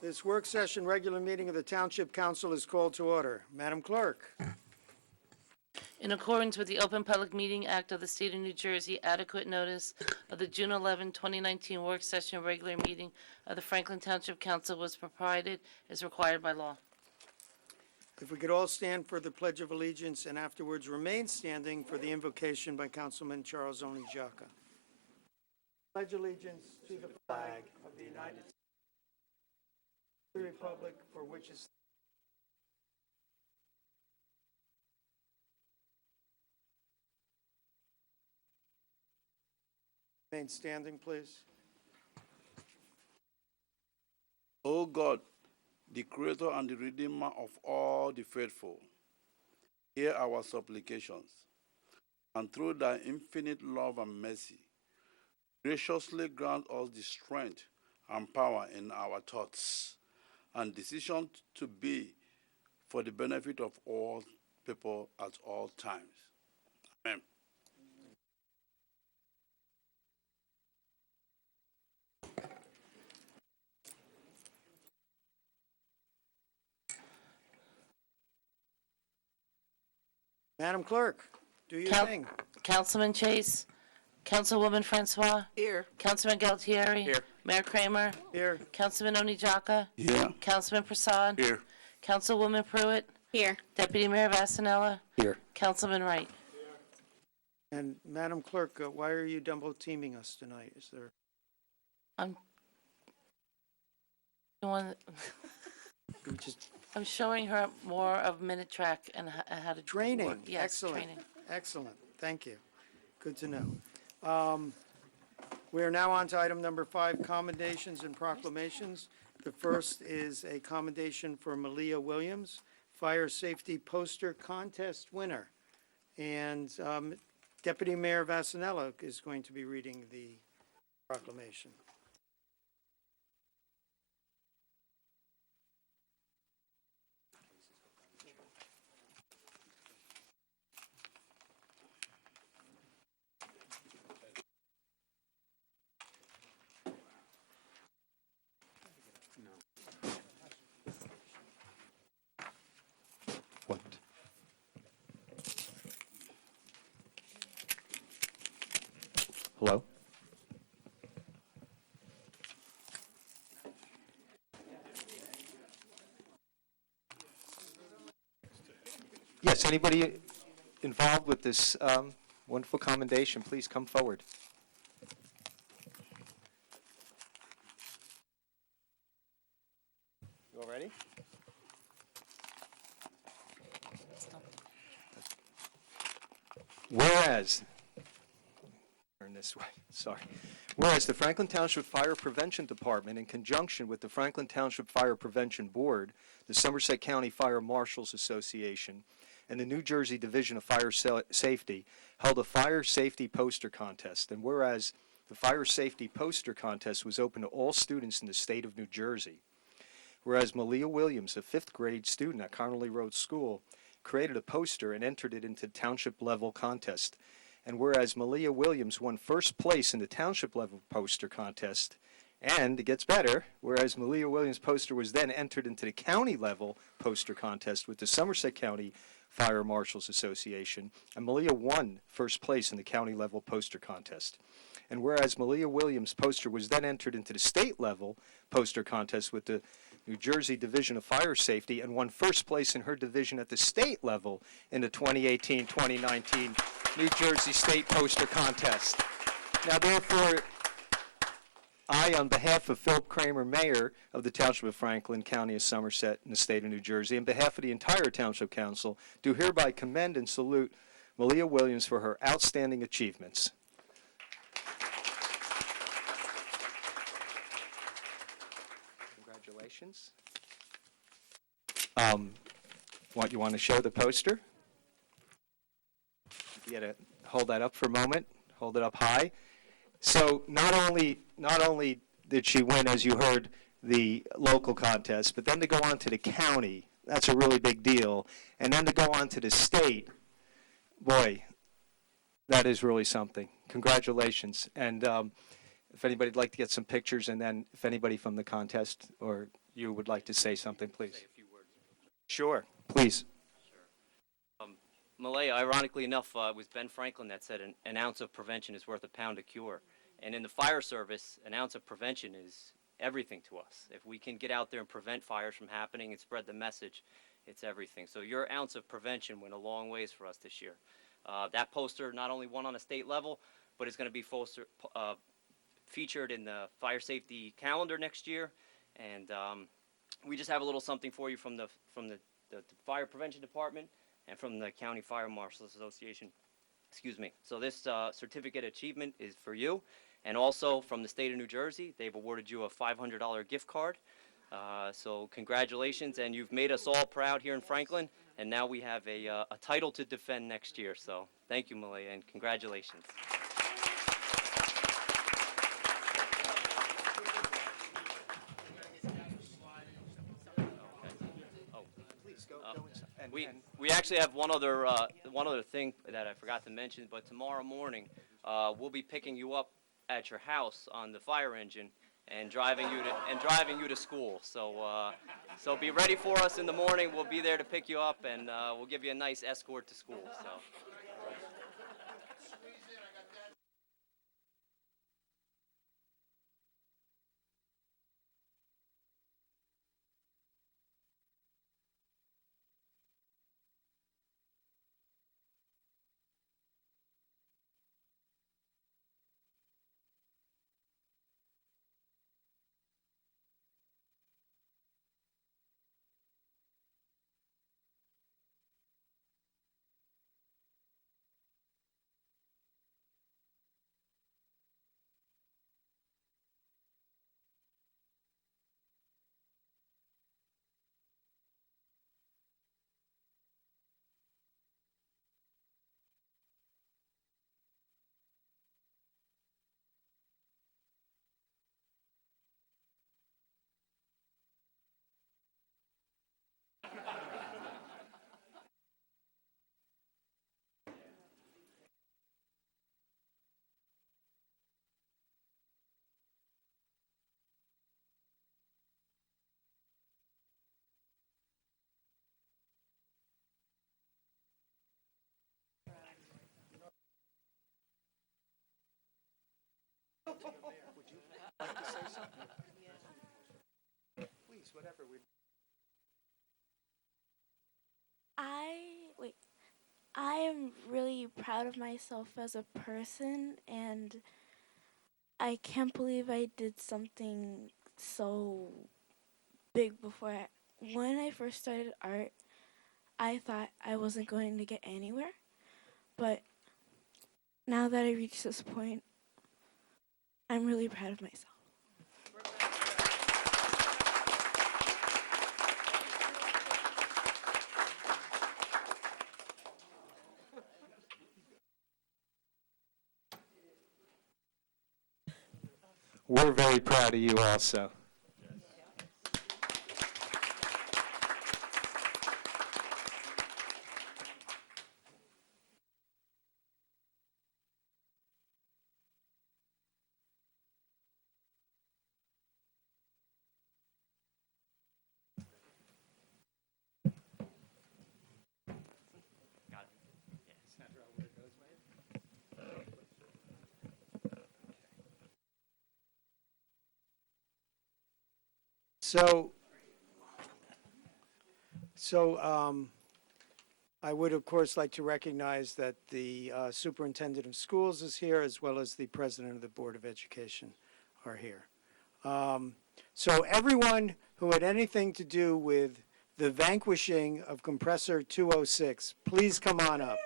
This work session regular meeting of the Township Council is called to order. Madam Clerk. In accordance with the Open Public Meeting Act of the State of New Jersey, adequate notice of the June 11, 2019 work session regular meeting of the Franklin Township Council was provided as required by law. If we could all stand for the Pledge of Allegiance and afterwards remain standing for the invocation by Councilman Charles Only Jaka. Pledge allegiance to the flag of the United States, the Republic for which is remain standing, please. O God, the Creator and the Redeemer of all the faithful, hear our supplications, and through thy infinite love and mercy, graciously grant us the strength and power in our thoughts and decisions to be for the benefit of all people at all times. Amen. Madam Clerk, do your thing. Councilman Chase, Councilwoman Francois. Here. Councilman Galtieri. Here. Mayor Kramer. Here. Councilman Onijaka. Here. Councilman Prasad. Here. Councilwoman Pruitt. Here. Deputy Mayor Vasanella. Here. Councilman Wright. And Madam Clerk, why are you double teaming us tonight? Is there? I'm showing her more of Minute Track and how to Training. work. Yes, Excellent. training. Excellent. Thank you. Good to know. We are now on to item number 5, commendations and proclamations. The first is a commendation for Malia Williams, Fire Safety Poster Contest winner. And Deputy Mayor Vasanella is going to be reading the proclamation. Hello? Yes, anybody involved with this wonderful commendation, please come forward. You all ready? Whereas, turn this way, sorry. Whereas the Franklin Township Fire Prevention Department, in conjunction with the Franklin Township Fire Prevention Board, the Somerset County Fire Marshals Association, and the New Jersey Division of Fire Safety, held a fire safety poster contest. And whereas the fire safety poster contest was open to all students in the state of New Jersey. Whereas Malia Williams, a 5th grade student at Connolly Road School, created a poster and entered it into township level contest. And whereas Malia Williams won first place in the township level poster contest, and it gets better, whereas Malia Williams' poster was then entered into the county level poster contest with the Somerset County Fire Marshals Association, and Malia won first place in the county level poster contest. And whereas Malia Williams' poster was then entered into the state level poster contest with the New Jersey Division of Fire Safety and won first place in her division at the state level in the 2018-2019 New Jersey State Poster Contest. Now, therefore, I, on behalf of Philip Kramer, Mayor of the Township of Franklin, County of Somerset, in the state of New Jersey, on behalf of the entire Township Council, do hereby commend and salute Malia Williams for her outstanding achievements. Congratulations. You want to show the poster? You got to hold that up for a moment. Hold it up high. So not only did she win, as you heard, the local contest, but then to go on to the county, that's a really big deal. And then to go on to the state, boy, that is really something. Congratulations. And if anybody'd like to get some pictures, and then if anybody from the contest or you would like to say something, please. Sure, please. Malaya, ironically enough, it was Ben Franklin that said an ounce of prevention is worth a pound of cure. And in the fire service, an ounce of prevention is everything to us. If we can get out there and prevent fires from happening and spread the message, it's everything. So your ounce of prevention went a long ways for us this year. That poster not only won on a state level, but it's going to be featured in the fire safety calendar next year. And we just have a little something for you from the fire prevention department and from the County Fire Marshals Association. Excuse me. So this certificate achievement is for you. And also from the state of New Jersey, they've awarded you a $500 gift card. So congratulations, and you've made us all proud here in Franklin. And now we have a title to defend next year. So thank you, Malaya, and congratulations. We actually have one other thing that I forgot to mention, but tomorrow morning we'll be picking you up at your house on the fire engine and driving you to school. So so be ready for us in the morning. We'll be there to pick you up, and we'll give you a nice escort to school. So. Would you like to say something? Please, whatever. I am really proud of myself as a person, and I can't believe I did something so big before. When I first started art, I thought I wasn't going to get anywhere, but now that I reached this point, I'm really proud of myself. We're very proud of you also. So I would, of course, like to recognize that the superintendent of schools is here, as well as the president of the Board of Education are here. So everyone who had anything to do with the vanquishing of Compressor 206, please come on up.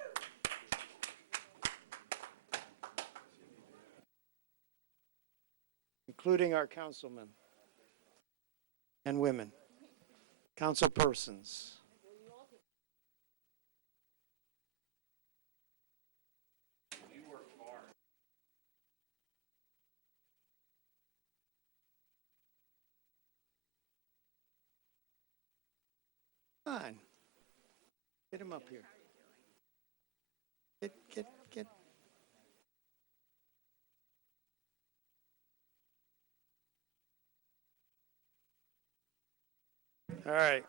Including our councilmen and women, council persons. Come on, get him up here. Get. All right.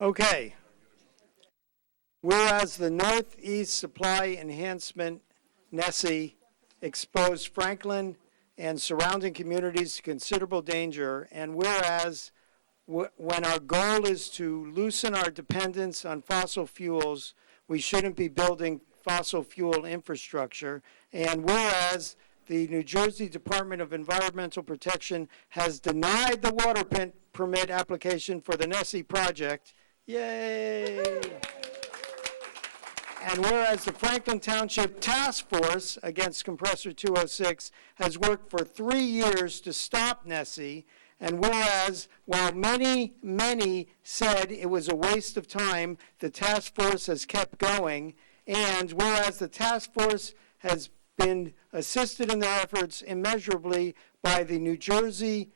Okay. Whereas the Northeast Supply Enhancement, NESE, exposed Franklin and surrounding communities to considerable danger, and whereas when our goal is to loosen our dependence on fossil fuels, we shouldn't be building fossil fuel infrastructure, and whereas the New Jersey Department of Environmental Protection has denied the water permit application for the NESE project, yay! And whereas the Franklin Township Task Force against Compressor 206 has worked for 3 years to stop NESE, and whereas while many said it was a waste of time, the task force has kept going, and whereas the task force has been assisted in their efforts immeasurably by the New Jersey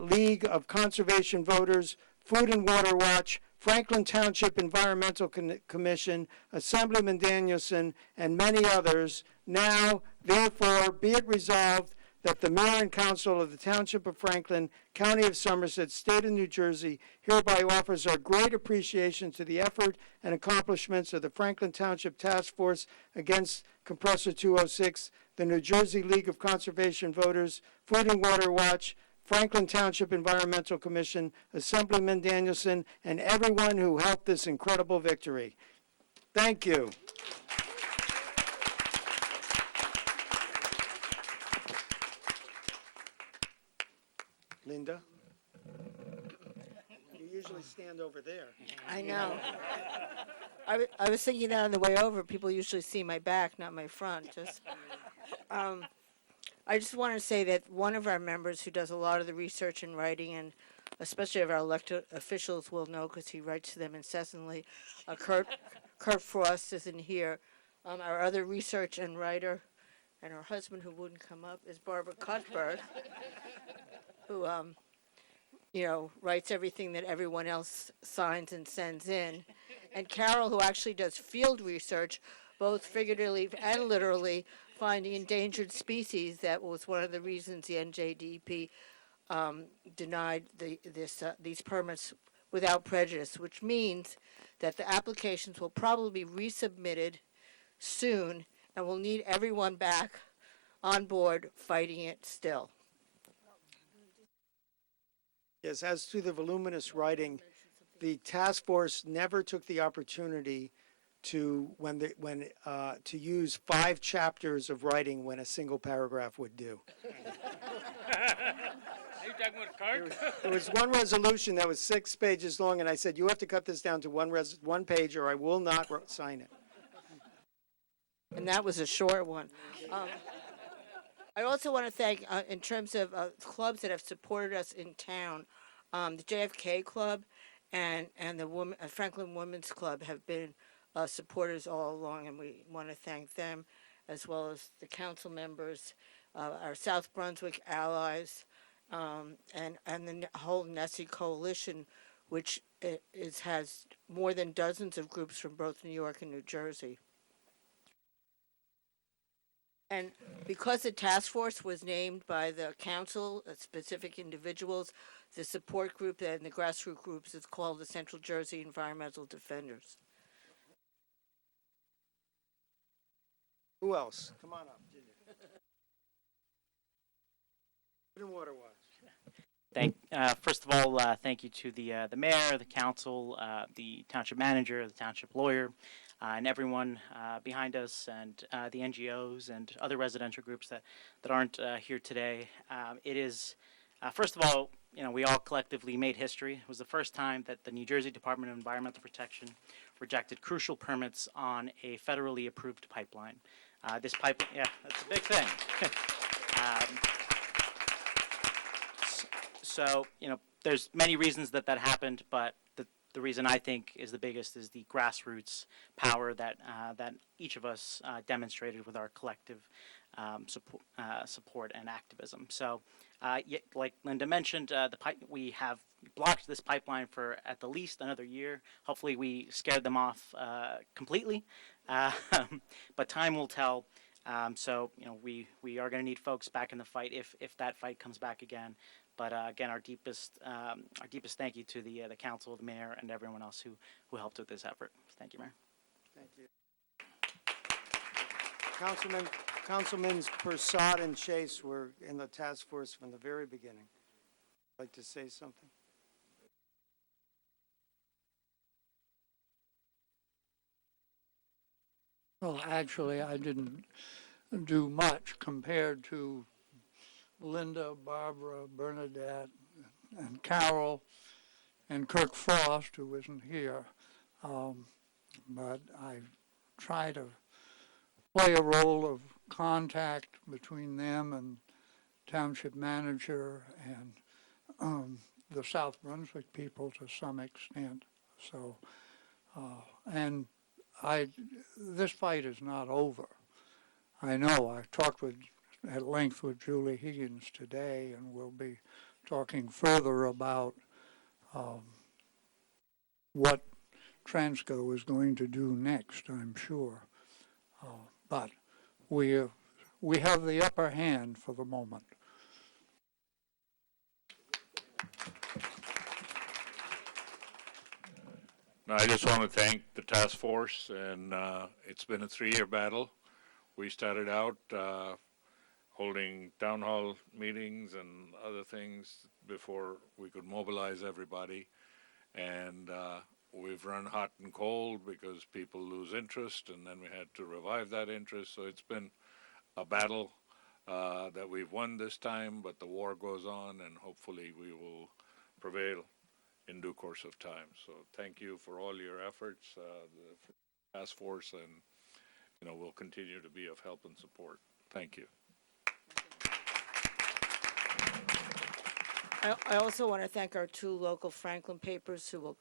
League of Conservation Voters, Food and Water Watch, Franklin Township Environmental Commission, Assemblyman Danielson, and many others, now, therefore, be it resolved that the Mayor and Council of the Township of Franklin, County of Somerset, State of New Jersey, hereby offers our great appreciation to the effort and accomplishments of the Franklin Township Task Force against Compressor 206, the New Jersey League of Conservation Voters, Food and Water Watch, Franklin Township Environmental Commission, Assemblyman Danielson, and everyone who helped this incredible victory. Thank you. Linda? You usually stand over there. I know. I was thinking that on the way over. People usually see my back, not my front. I just want to say that one of our members who does a lot of the research and writing, and especially of our elected officials will know because he writes to them incessantly, Kurt Frost isn't here. Our other research and writer, and her husband who wouldn't come up, is Barbara Cuthbert, who writes everything that everyone else signs and sends in. And Carol, who actually does field research, both figuratively and literally, finding endangered species. That was one of the reasons the NJDP denied these permits without prejudice, which means that the applications will probably be resubmitted soon, and we'll need everyone back on board fighting it still. Yes, as to the voluminous writing, the task force never took the opportunity to to use 5 chapters of writing when a single paragraph would do. Are you talking about Kurt? There was one resolution that was 6 pages long, and I said, you have to cut this down to one page or I will not sign it. And that was a short one. I also want to thank, in terms of clubs that have supported us in town, the JFK Club and the Franklin Women's Club have been supporters all along, and we want to thank them, as well as the council members, our South Brunswick allies, and the whole NESE coalition, which has more than dozens of groups from both New York and New Jersey. And because the task force was named by the council, specific individuals, the support group and the grassroots groups is called the Central Jersey Environmental Defenders. Who else? Come on up. Food and Water Watch. First of all, thank you to the mayor, the council, the township manager, the township lawyer, and everyone behind us, and the NGOs and other residential groups that aren't here today. It is, first of all, we all collectively made history. It was the first time that the New Jersey Department of Environmental Protection rejected crucial permits on a federally approved pipeline. This pipeline, yeah, that's a big thing. So, there's many reasons that happened, but the reason I think is the biggest is the grassroots power that each of us demonstrated with our collective support and activism. So, like Linda mentioned, we have blocked this pipeline for at the least another year. Hopefully, we scared them off completely, but time will tell. So, we are going to need folks back in the fight if that fight comes back again. But again, our deepest thank you to the council, the mayor, and everyone else who helped with this effort. Thank you, Mayor. Thank you. Councilmen Persad and Chase were in the task force from the very beginning. Like to say something? Well, actually, I didn't do much compared to Linda, Barbara, Bernadette, and Carol, and Kirk Frost, who isn't here. But I try to play a role of contact between them and township manager and the South Brunswick people to some extent. So, and this fight is not over. I know. I talked at length with Julie Higgins today, and we'll be talking further about what Transco is going to do next, I'm sure. But we have the upper hand for the moment. I just want to thank the task force, and it's been a 3-year battle. We started out holding town hall meetings and other things before we could mobilize everybody, and we've run hot and cold because people lose interest, and then we had to revive that interest. So it's been a battle that we've won this time, but the war goes on, and hopefully we will prevail in due course of time. So thank you for all your efforts, the task force, and we'll continue to be of help and support. Thank you. I also want to thank our 2 local Franklin papers who will,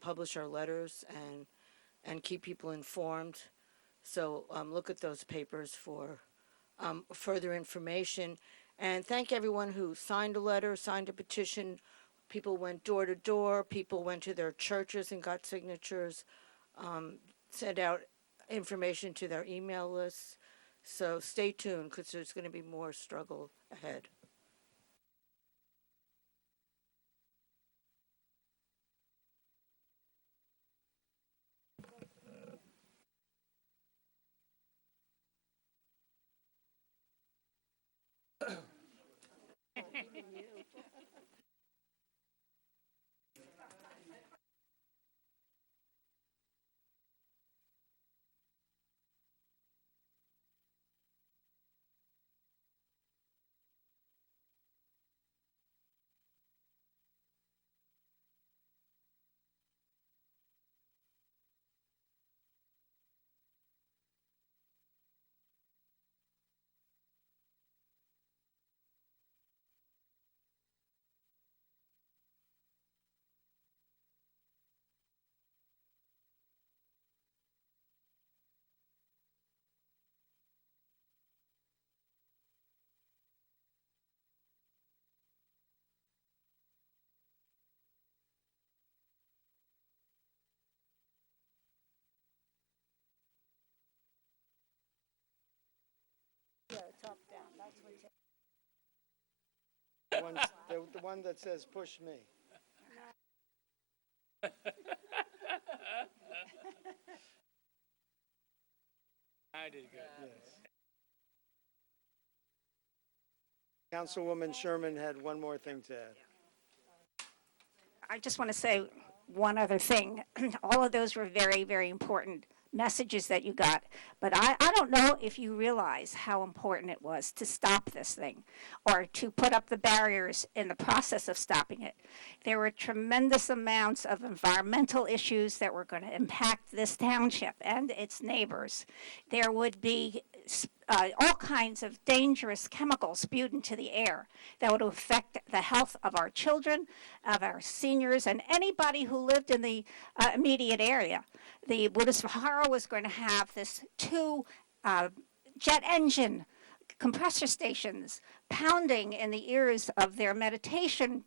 publish our letters and keep people informed. So look at those papers for further information. And thank everyone who signed a letter, signed a petition. People went door to door. People went to their churches and got signatures, sent out information to their email lists. So stay tuned because there's going to be more struggle ahead. The one that says push me. I did good. Yes. Councilwoman Sherman had one more thing to add. I just want to say one other thing. All of those were very, very important messages that you got. But I don't know if you realize how important it was to stop this thing or to put up the barriers in the process of stopping it. There were tremendous amounts of environmental issues that were going to impact this township and its neighbors. There would be all kinds of dangerous chemicals spewed into the air that would affect the health of our children, of our seniors, and anybody who lived in the immediate area. The Buddhist Vihara was going to have this 2 jet engine, compressor stations pounding in the ears of their meditation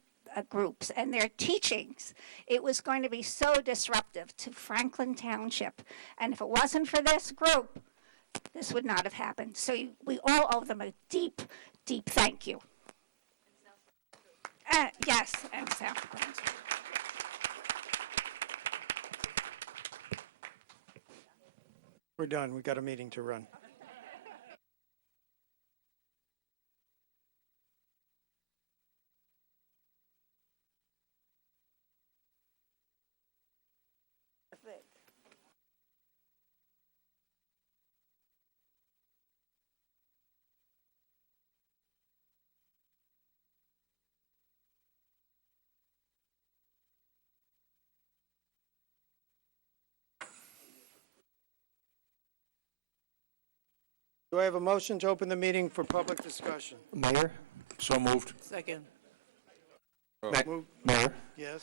groups and their teachings. It was going to be so disruptive to Franklin Township. And if it wasn't for this group, this would not have happened. So we all owe them a deep, deep thank you. Yes, and South Brunswick. We're done. We got a meeting to run. Do I have a motion to open the meeting for public discussion? Mayor? So moved. Second. Move. Mayor? Yes?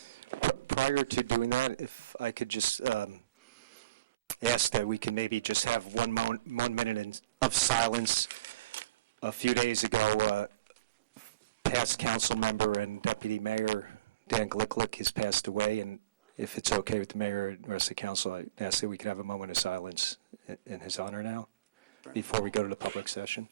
Prior to doing that, if I could just ask that we can maybe just have 1 minute of silence. A few days ago, past council member and deputy mayor Dan Glicklick has passed away, and if it's okay with the mayor and the rest of the council, I ask that we could have a moment of silence in his honor now, before we go to the public session.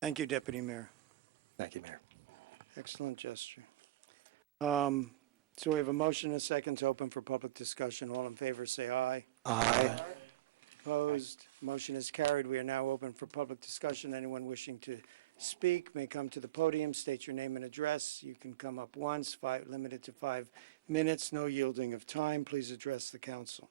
Thank you, Deputy Mayor. Thank you, Mayor. Excellent gesture. So we have a motion and a second to open for public discussion. All in favor, say aye. Aye. Opposed? Motion is carried. We are now open for public discussion. Anyone wishing to speak may come to the podium, state your name and address. You can come up once, limited to 5 minutes, no yielding of time. Please address the council.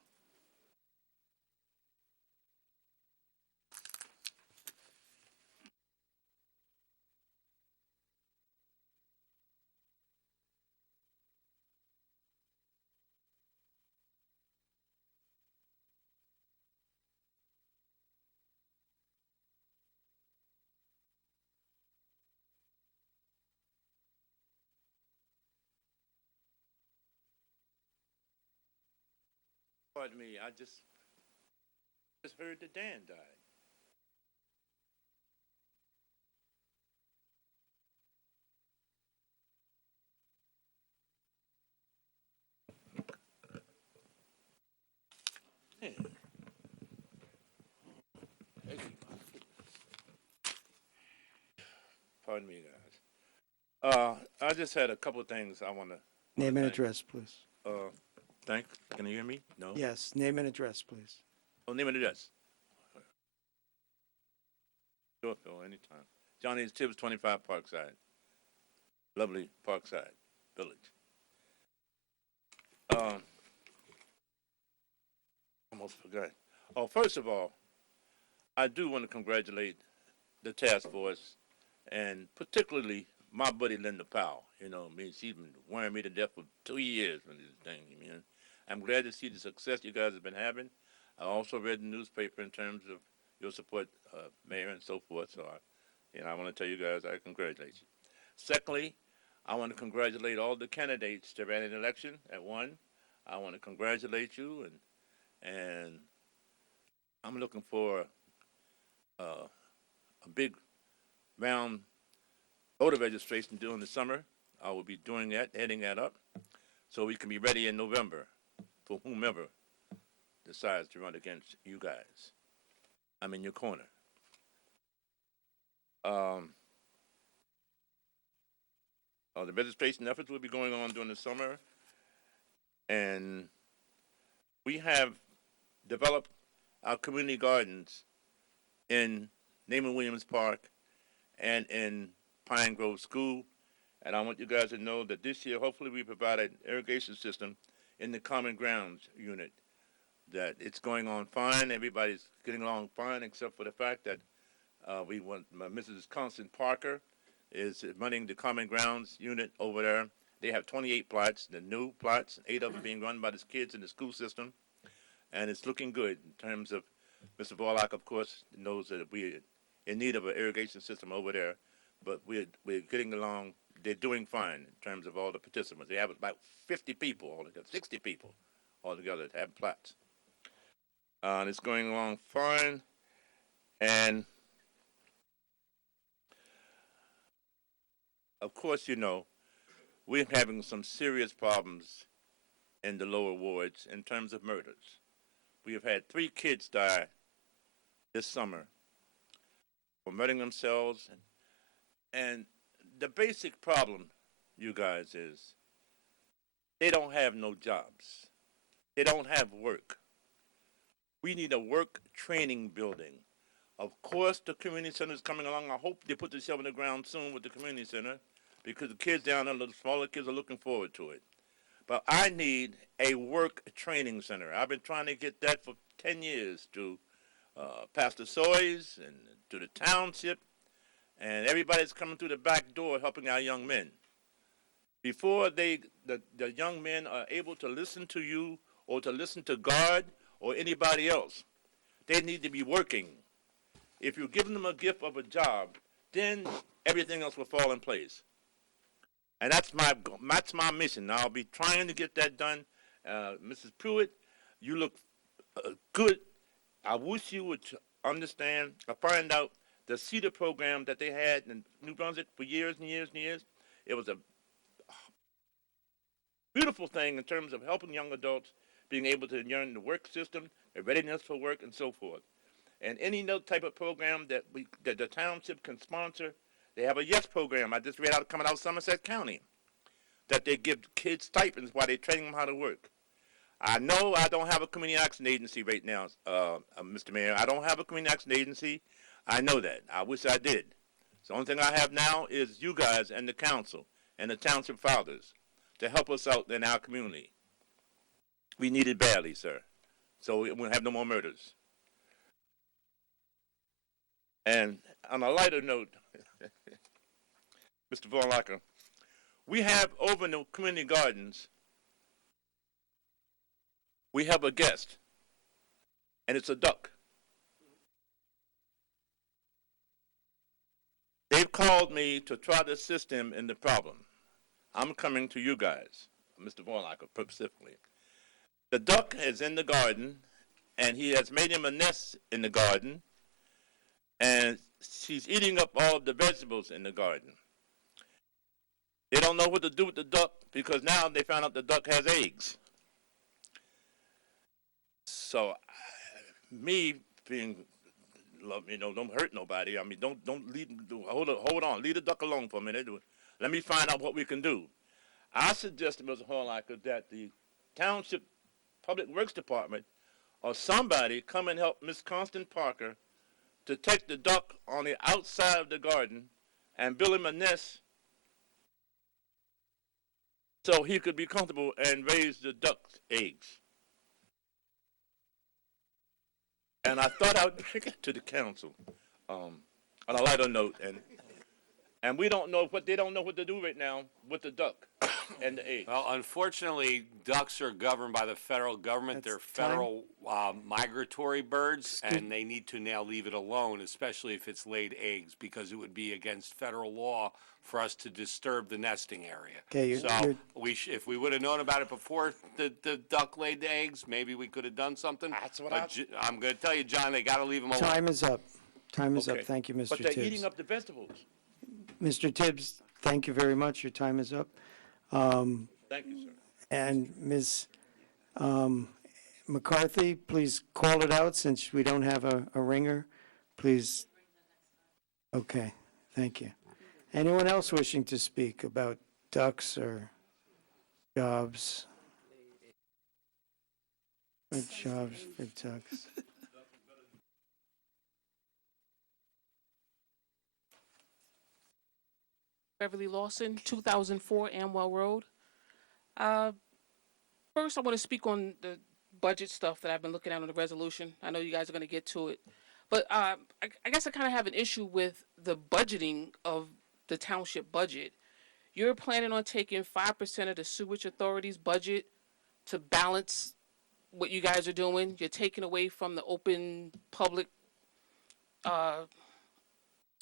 Pardon me, I just heard that Dan died. Yeah. Pardon me, guys. I just had a couple of things I want to. Name and address, please. Can you hear me? No? Yes, name and address, please. Oh, name and address. Sure, Phil, anytime. Johnny's Tibbs, 25 Parkside. Lovely Parkside Village. Almost forgot. Oh, first of all, I do want to congratulate the task force, and particularly my buddy Linda Powell. You know, I mean, she's been wearing me to death for 2 years on this thing. You know, I'm glad to see the success you guys have been having. I also read the newspaper in terms of your support, Mayor, and so forth. So, I want to tell you guys I congratulate you. Secondly, I want to congratulate all the candidates that ran an election at one. I want to congratulate you, and I'm looking for a big round voter registration during the summer. I will be doing that, heading that up, so we can be ready in November for whomever decides to run against you guys. I'm in your corner. The registration efforts will be going on during the summer, and we have developed our community gardens in Naaman Williams Park and in Pine Grove School. And I want you guys to know that this year, hopefully, we provide an irrigation system in the Common Grounds unit. That it's going on fine. Everybody's getting along fine, except for the fact that Mrs. Constant Parker is running the Common Grounds unit over there. They have 28 plots, the new plots, 8 of them being run by the kids in the school system. And it's looking good in terms of Mr. Vorlock, of course, knows that we in need of an irrigation system over there, but we're getting along. They're doing fine in terms of all the participants. They have about 50 people altogether, 60 people altogether that have plots. And it's going along fine. And of course, you know, we're having some serious problems in the lower wards in terms of murders. We have had 3 kids die this summer for murdering themselves. And the basic problem, you guys, is they don't have no jobs. They don't have work. We need a work training building. Of course, the community center is coming along. I hope they put the shovel in the ground soon with the community center, because the kids down there, the smaller kids, are looking forward to it. But I need a work training center. I've been trying to get that for 10 years to Pastor Soys and to the Township, and everybody's coming through the back door helping our young men. Before the young men are able to listen to you or to listen to God or anybody else, they need to be working. If you give them a gift of a job, then everything else will fall in place. And that's my mission. I'll be trying to get that done. Mrs. Pruitt, you look good. I wish you would understand or find out the CEDAR program that they had in New Brunswick for years and years and years. It was a beautiful thing in terms of helping young adults being able to learn the work system, their readiness for work, and so forth. And any other type of program that the township can sponsor, they have a YES program. I just read out coming out of Somerset County that they give kids stipends while they're training them how to work. I know I don't have a community action agency right now, Mr. Mayor. I don't have a community action agency. I know that. I wish I did. So the only thing I have now is you guys and the council and the township fathers to help us out in our community. We need it badly, sir. So we won't have no more murders. And on a lighter note, Mr. Vorlacher, we have over in the community gardens, we have a guest, and it's a duck. They've called me to try to assist them in the problem. I'm coming to you guys, Mr. Vorlacher, specifically. The duck is in the garden, and he has made him a nest in the garden, and she's eating up all of the vegetables in the garden. They don't know what to do with the duck because now they found out the duck has eggs. So, me being, don't hurt nobody. I mean, don't leave. Hold on. Leave the duck alone for a minute. Let me find out what we can do. I suggested, Mr. Horlacher, that the Township Public Works Department or somebody come and help Miss Constance Parker to take the duck on the outside of the garden and build him a nest so he could be comfortable and raise the duck's eggs. And I thought I would bring it to the council on a lighter note. And we don't know they don't know what to do right now with the duck and the eggs. Well, unfortunately, ducks are governed by the federal government. That's They're federal migratory birds, and they need to now leave it alone, especially if it's laid eggs, because it would be against federal law for us to disturb the nesting area. Okay, so if we would have known about it before the duck laid the eggs, maybe we could have done something. That's what I'm going to tell you, John, they got to leave them alone. Time is up. Time is up. Okay. Thank you, Mr. But they're Tibbs. eating up the vegetables. Mr. Tibbs, thank you very much. Your time is up. Thank you, sir. And Ms. McCarthy, please call it out since we don't have a ringer. Please. Okay, thank you. Anyone else wishing to speak about ducks or jobs? Or jobs for ducks? Beverly Lawson, 2004 Amwell Road. First, I want to speak on the budget stuff that I've been looking at on the resolution. I know you guys are going to get to it. But I guess I kind of have an issue with the budgeting of the township budget. You're planning on taking 5% of the sewage authority's budget to balance what you guys are doing. You're taking away from the open public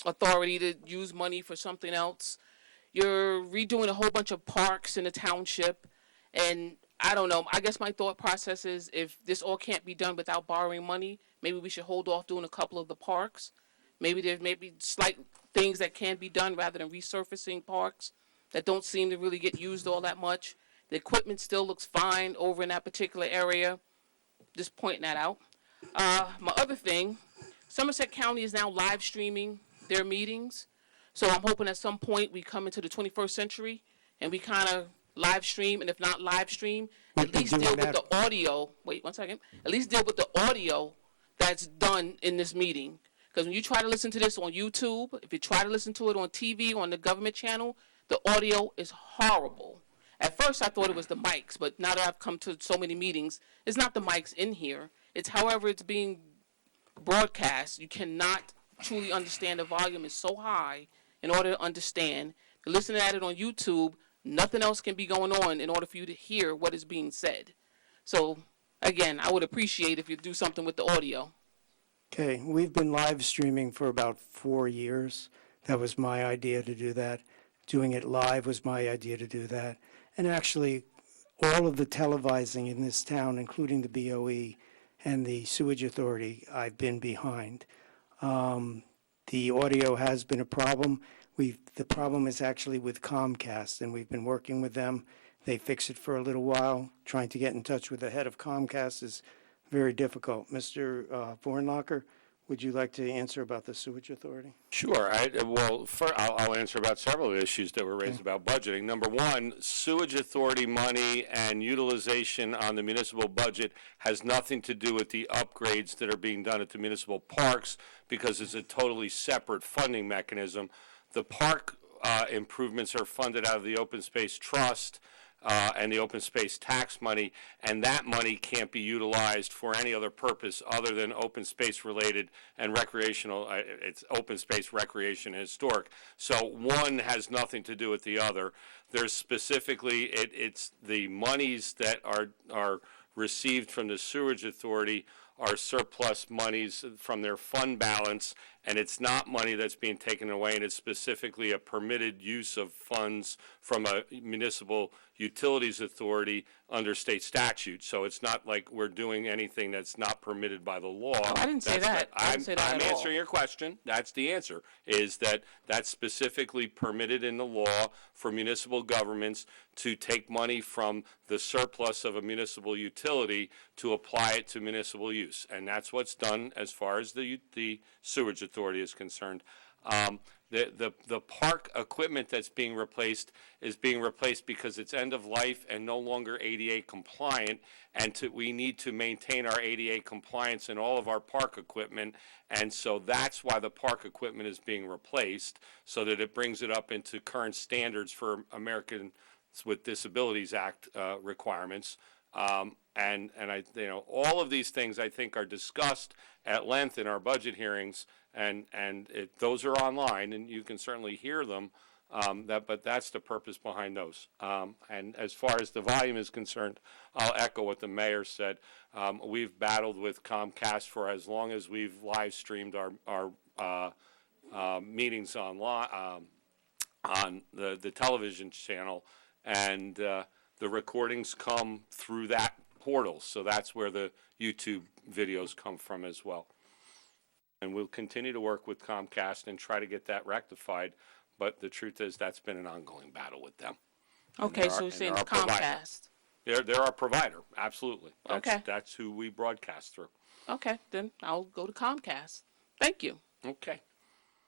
authority to use money for something else. You're redoing a whole bunch of parks in the township, and I don't know. I guess my thought process is if this all can't be done without borrowing money, maybe we should hold off doing a couple of the parks. Maybe there may be slight things that can be done rather than resurfacing parks that don't seem to really get used all that much. The equipment still looks fine over in that particular area. Just pointing that out. My other thing, Somerset County is now live streaming their meetings. So I'm hoping at some point we come into the 21st century and we kind of live stream, and if not live stream, at least deal with the audio. Wait 1 second. At least deal with the audio that's done in this meeting. Because when you try to listen to this on YouTube, if you try to listen to it on TV, on the government channel, the audio is horrible. At first I thought it was the mics, but now that I've come to so many meetings, it's not the mics in here. It's however it's being broadcast. You cannot truly understand. The volume is so high in order to understand. To listen at it on YouTube, nothing else can be going on in order for you to hear what is being said. So, again, I would appreciate if you do something with the audio. Okay, we've been live streaming for about 4 years. That was my idea to do that. Doing it live was my idea to do that. And actually, all of the televising in this town, including the BOE and the Sewage Authority, I've been behind. The audio has been a problem. The problem is actually with Comcast, and we've been working with them. They fix it for a little while. Trying to get in touch with the head of Comcast is very difficult. Mr. Vornlocker, would you like to answer about the Sewage Authority? Sure. I'll answer about several issues that were raised about budgeting. Number one, sewage authority money and utilization on the municipal budget has nothing to do with the upgrades that are being done at the municipal parks because it's a totally separate funding mechanism. The park improvements are funded out of the Open Space Trust and the open space tax money, and that money can't be utilized for any other purpose other than open space related and recreational. It's open space, recreation, and historic. So one has nothing to do with the other. There's specifically, it's the monies that are received from the Sewerage Authority are surplus monies from their fund balance, and it's not money that's being taken away, and it's specifically a permitted use of funds from a municipal utilities authority under state statute. So it's not like we're doing anything that's not permitted by the law. Oh, I didn't say that. I'm answering your question. That's the answer, is that that's specifically permitted in the law for municipal governments to take money from the surplus of a municipal utility to apply it to municipal use. And that's what's done as far as the Sewage Authority is concerned. The park equipment that's being replaced is being replaced because it's end of life and no longer ADA compliant, and we need to maintain our ADA compliance in all of our park equipment, and so that's why the park equipment is being replaced, so that it brings it up into current standards for Americans with Disabilities Act requirements. And all of these things I think are discussed at length in our budget hearings, and those are online, and you can certainly hear them. But that's the purpose behind those. And as far as the volume is concerned, I'll echo what the mayor said. We've battled with Comcast for as long as we've live streamed our meetings online on the television channel, and the recordings come through that portal. So that's where the YouTube videos come from as well. And we'll continue to work with Comcast and try to get that rectified. But the truth is that's been an ongoing battle with them. Okay, so you're saying it's Comcast. They're our provider, absolutely. Okay. That's who we broadcast through. Okay, then I'll go to Comcast. Thank you. Okay.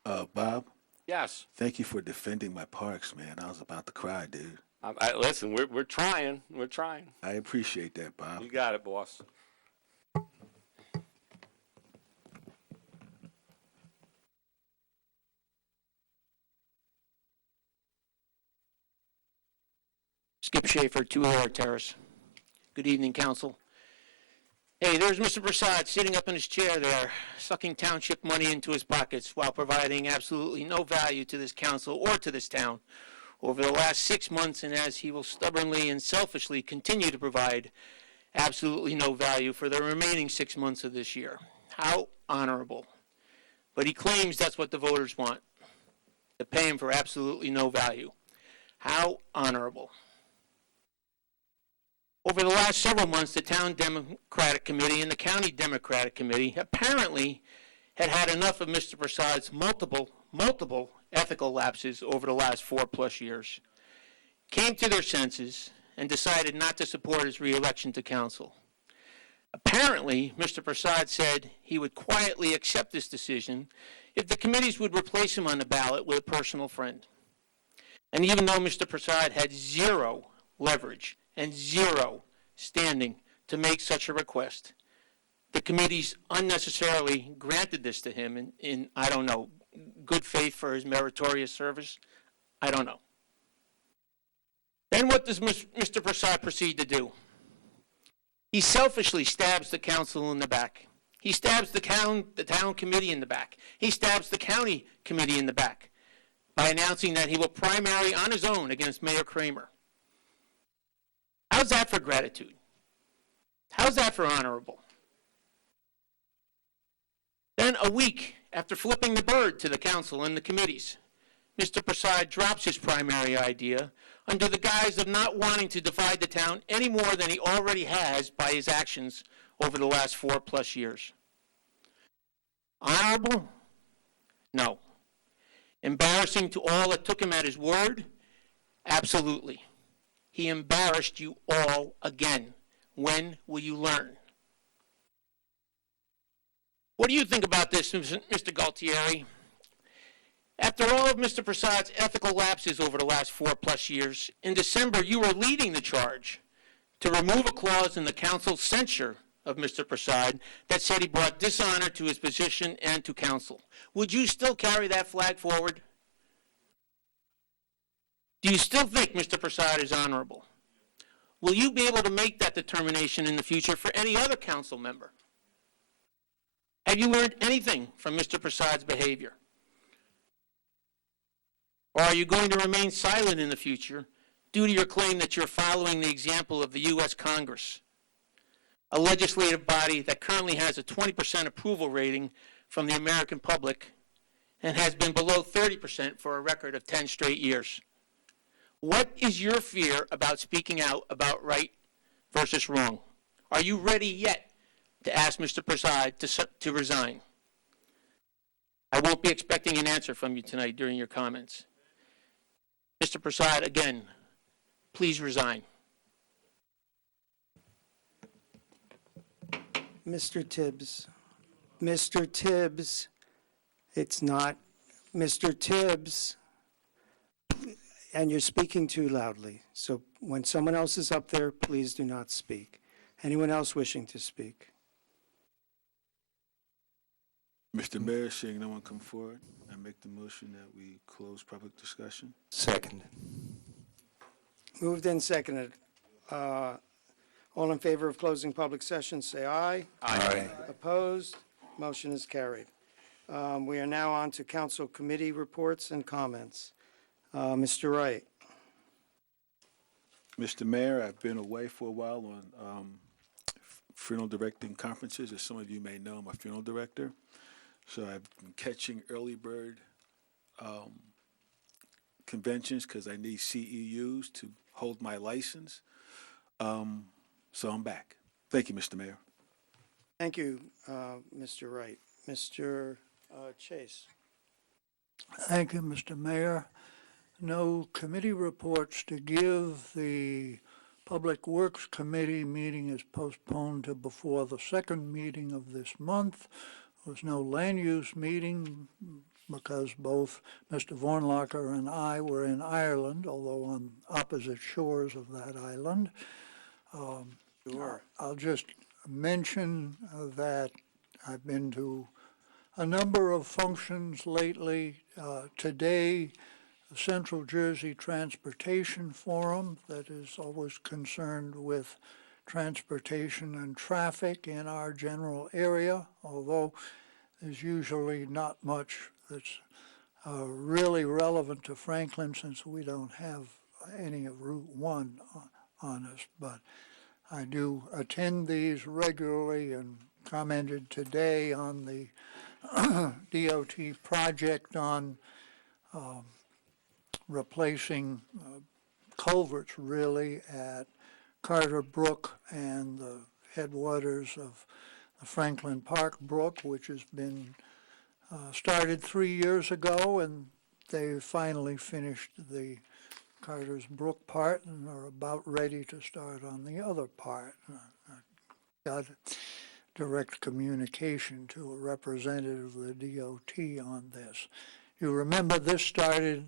Bob? Yes. Thank you for defending my parks, man. I was about to cry, dude. Listen, we're trying. We're trying. I appreciate that, Bob. You got it, boss. Skip Schaefer, 2 Air Terrace. Good evening, Council. Hey, there's Mr. Prasad sitting up in his chair there, sucking township money into his pockets while providing absolutely no value to this council or to this town over the last 6 months, and as he will stubbornly and selfishly continue to provide absolutely no value for the remaining 6 months of this year. How honorable. but he claims that's what the voters want, to pay him for absolutely no value. How honorable. Over the last several months, the Town Democratic Committee and the County Democratic Committee apparently had enough of Mr. Prasad's multiple ethical lapses over the last 4+ years, came to their senses, and decided not to support his re-election to council. Apparently, Mr. Prasad said he would quietly accept this decision if the committees would replace him on the ballot with a personal friend. And even though Mr. Prasad had zero leverage and zero standing to make such a request, the committees unnecessarily granted this to him in I don't know, good faith for his meritorious service. I don't know. Then what does Mr. Prasad proceed to do? He selfishly stabs the council in the back. He stabs the town committee in the back. He stabs the county committee in the back by announcing that he will primary on his own against Mayor Kramer. How's that for gratitude? How's that for honorable? Then a week after flipping the bird to the council and the committees, Mr. Prasad drops his primary idea under the guise of not wanting to divide the town any more than he already has by his actions over the last 4+ years. Honorable? No. Embarrassing to all that took him at his word? Absolutely. He embarrassed you all again. When will you learn? What do you think about this, Mr. Galtieri? After all of Mr. Prasad's ethical lapses over the last 4+ years, in December you were leading the charge to remove a clause in the council's censure of Mr. Prasad that said he brought dishonor to his position and to council. Would you still carry that flag forward? Do you still think Mr. Prasad is honorable? Will you be able to make that determination in the future for any other council member? Have you learned anything from Mr. Prasad's behavior? Or are you going to remain silent in the future due to your claim that you're following the example of the U.S. Congress, a legislative body that currently has a 20% approval rating from the American public and has been below 30% for a record of 10 straight years? What is your fear about speaking out about right versus wrong? Are you ready yet to ask Mr. Prasad to resign? I won't be expecting an answer from you tonight during your comments. Mr. Prasad, again, please resign. Mr. Tibbs. Mr. Tibbs. It's not Mr. Tibbs. And you're speaking too loudly. So when someone else is up there, please do not speak. Anyone else wishing to speak? Mr. Mayor, seeing no one come forward, I make the motion that we close public discussion. Second. Moved and seconded. All in favor of closing public session, say aye. Aye. Opposed? Motion is carried. We are now on to council committee reports and comments. Mr. Wright. Mr. Mayor, I've been away for a while on funeral directing conferences. As some of you may know, I'm a funeral director. So I've been catching early bird conventions because I need CEUs to hold my license. So I'm back. Thank you, Mr. Mayor. Thank you, Mr. Wright. Mr. Chase. Thank you, Mr. Mayor. No committee reports to give. The Public Works Committee meeting is postponed to before the second meeting of this month. There was no land use meeting because both Mr. Vornlacher and I were in Ireland, although on opposite shores of that island. Sure. I'll just mention that I've been to a number of functions lately. Today, the Central Jersey Transportation Forum, that is always concerned with transportation and traffic in our general area, although there's usually not much that's really relevant to Franklin since we don't have any of Route 1 on us. But I do attend these regularly and commented today on the DOT project on replacing culverts really at Carter Brook and the headwaters of the Franklin Park Brook, which has been started 3 years ago, and they finally finished the Carter's Brook part and are about ready to start on the other part. Got direct communication to a representative of the DOT on this. You remember this started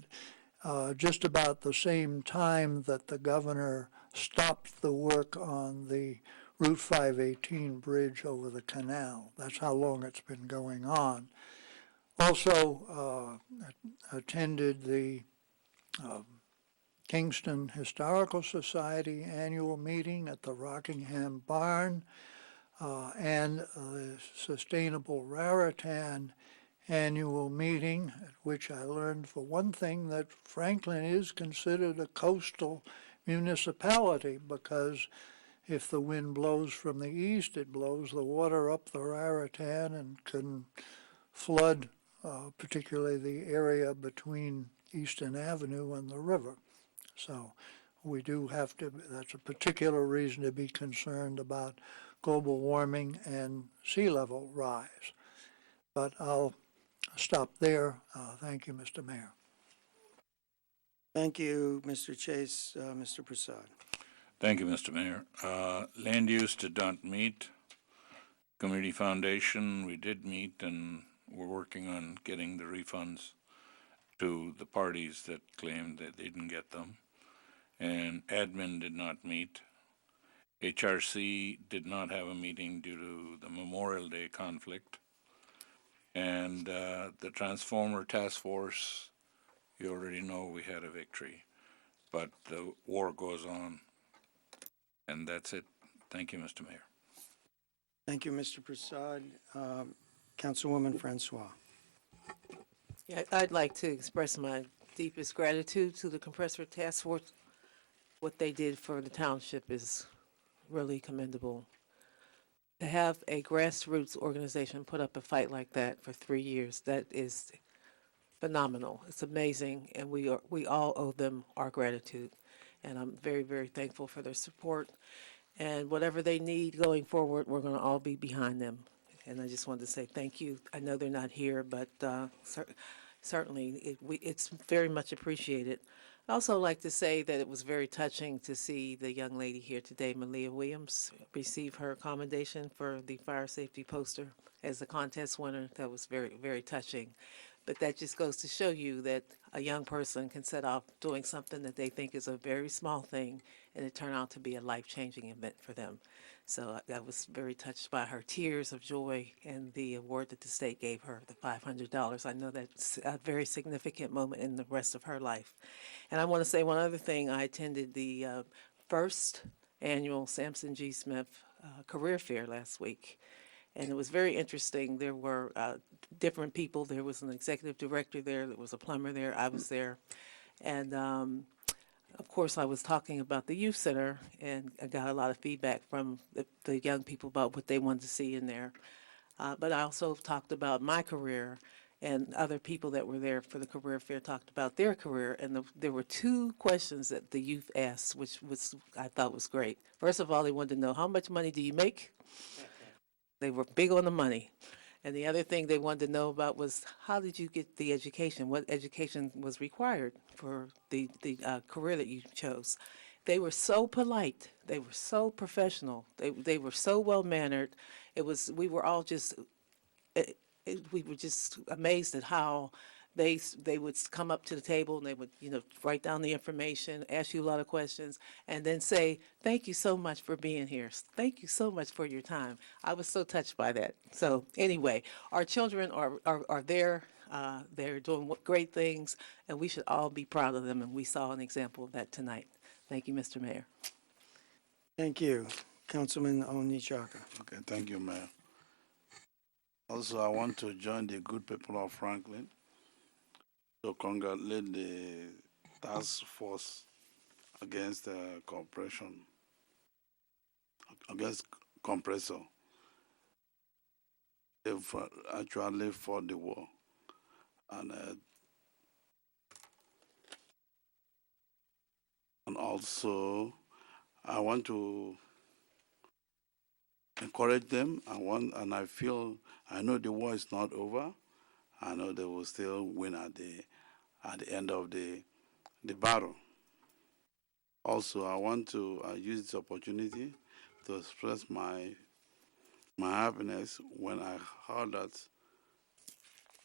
just about the same time that the governor stopped the work on the Route 518 bridge over the canal. That's how long it's been going on. Also attended the Kingston Historical Society annual meeting at the Rockingham Barn and the Sustainable Raritan annual meeting, at which I learned, for one thing, that Franklin is considered a coastal municipality, because if the wind blows from the east, it blows the water up the Raritan and can flood particularly the area between Easton Avenue and the river. So we do have to, that's a particular reason to be concerned about global warming and sea level rise. But I'll stop there. Thank you, Mr. Mayor. Thank you, Mr. Chase. Mr. Prasad. Thank you, Mr. Mayor. Land use did not meet. Community Foundation, we did meet, and we're working on getting the refunds to the parties that claimed that they didn't get them. And admin did not meet. HRC did not have a meeting due to the Memorial Day conflict. And the Transformer Task Force, you already know we had a victory. But the war goes on. And that's it. Thank you, Mr. Mayor. Thank you, Mr. Prasad. Councilwoman Francois. Yeah, I'd like to express my deepest gratitude to the Compressor Task Force. What they did for the township is really commendable. To have a grassroots organization put up a fight like that for 3 years, that is phenomenal. It's amazing, and we all owe them our gratitude. And I'm very, very thankful for their support. And whatever they need going forward, we're going to all be behind them. And I just wanted to say thank you. I know they're not here, but certainly it's very much appreciated. I'd also like to say that it was very touching to see the young lady here today, Malia Williams, receive her commendation for the fire safety poster as the contest winner. That was very, very touching. But that just goes to show you that a young person can set off doing something that they think is a very small thing, and it turned out to be a life-changing event for them. So I was very touched by her tears of joy and the award that the state gave her, the $500. I know that's a very significant moment in the rest of her life. And I want to say one other thing. I attended the first annual Sampson G. Smith Career Fair last week. And it was very interesting. There were different people. There was an executive director there. There was a plumber there. I was there. And, of course, I was talking about the youth center, and I got a lot of feedback from the young people about what they wanted to see in there. But I also talked about my career, and other people that were there for the career fair talked about their career. And there were two questions that the youth asked, which I thought was great. First of all, they wanted to know, how much money do you make? They were big on the money. And the other thing they wanted to know about was, how did you get the education? What education was required for the career that you chose? They were so polite. They were so professional. They were so well-mannered. We were all just, we were just amazed at how they would come up to the table, and they would, write down the information, ask you a lot of questions, and then say, thank you so much for being here. Thank you so much for your time. I was so touched by that. So anyway, our children are there. They're doing great things, and we should all be proud of them, and we saw an example of that tonight. Thank you, Mr. Mayor. Thank you. Councilman Onichaka. Okay, thank you, Mayor. Also, I want to join the good people of Franklin to congratulate the task force against against compressor. actually fought the war. And also, I want to encourage them. I know the war is not over. I know they will still win at the end of the battle. Also, I want to use this opportunity to express my happiness when I heard that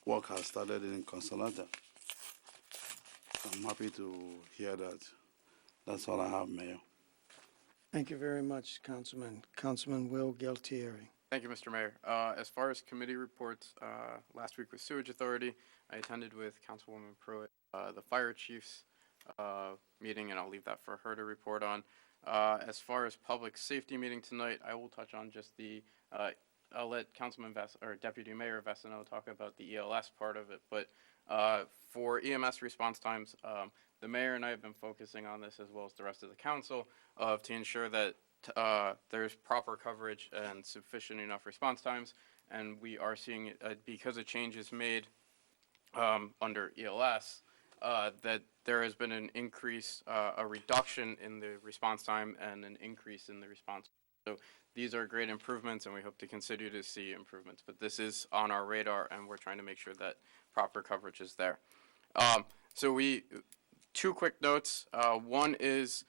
work has started in Consolata. I'm happy to hear that. That's all I have, Mayor. Thank you very much, Councilman. Councilman Will Galtieri. Thank you, Mr. Mayor. As far as committee reports, last week was Sewage Authority. I attended with Councilwoman Pruitt the fire chiefs meeting, and I'll leave that for her to report on. As far as public safety meeting tonight, I will touch on just I'll let Deputy Mayor Vecino talk about the ELS part of it. But for EMS response times, the mayor and I have been focusing on this, as well as the rest of the council, to ensure that there's proper coverage and sufficient enough response times. And we are seeing, because of changes made under ELS, that there has been an increase, a reduction in the response time and an increase in the response. So these are great improvements, and we hope to continue to see improvements. But this is on our radar, and we're trying to make sure that proper coverage is there. Two quick notes. One is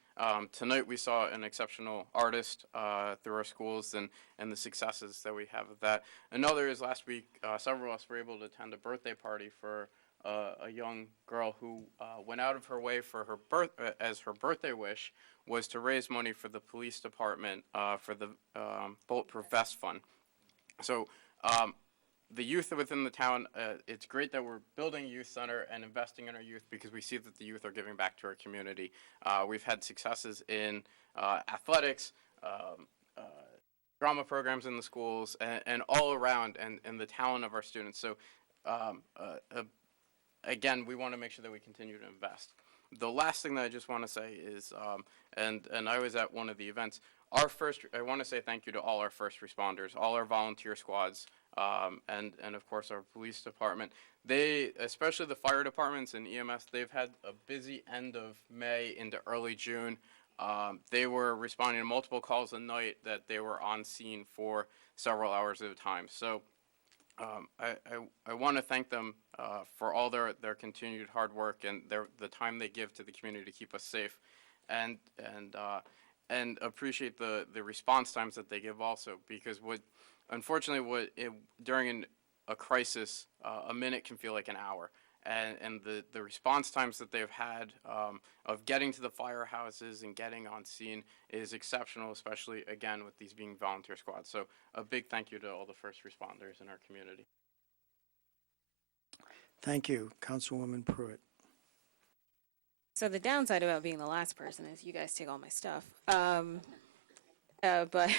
tonight we saw an exceptional artist through our schools and the successes that we have of that. Another is last week, several of us were able to attend a birthday party for a young girl who went out of her way for her as her birthday wish was to raise money for the police department for the Bulletproof Vest Fund. So the youth within the town, it's great that we're building a youth center and investing in our youth, because we see that the youth are giving back to our community. We've had successes in athletics, drama programs in the schools, and all around, and the talent of our students. So again, we want to make sure that we continue to invest. The last thing that I just want to say is, and I was at one of the events, I want to say thank you to all our first responders, all our volunteer squads, and of course our police department. They, especially the fire departments and EMS, they've had a busy end of May into early June. They were responding to multiple calls a night that they were on scene for several hours at a time. So I want to thank them for all their continued hard work and the time they give to the community to keep us safe, and appreciate the response times that they give also, because unfortunately during a crisis, a minute can feel like an hour, and the response times that they've had of getting to the firehouses and getting on scene is exceptional, especially again with these being volunteer squads. So a big thank you to all the first responders in our community. Thank you, Councilwoman Pruitt. So the downside about being the last person is you guys take all my stuff. But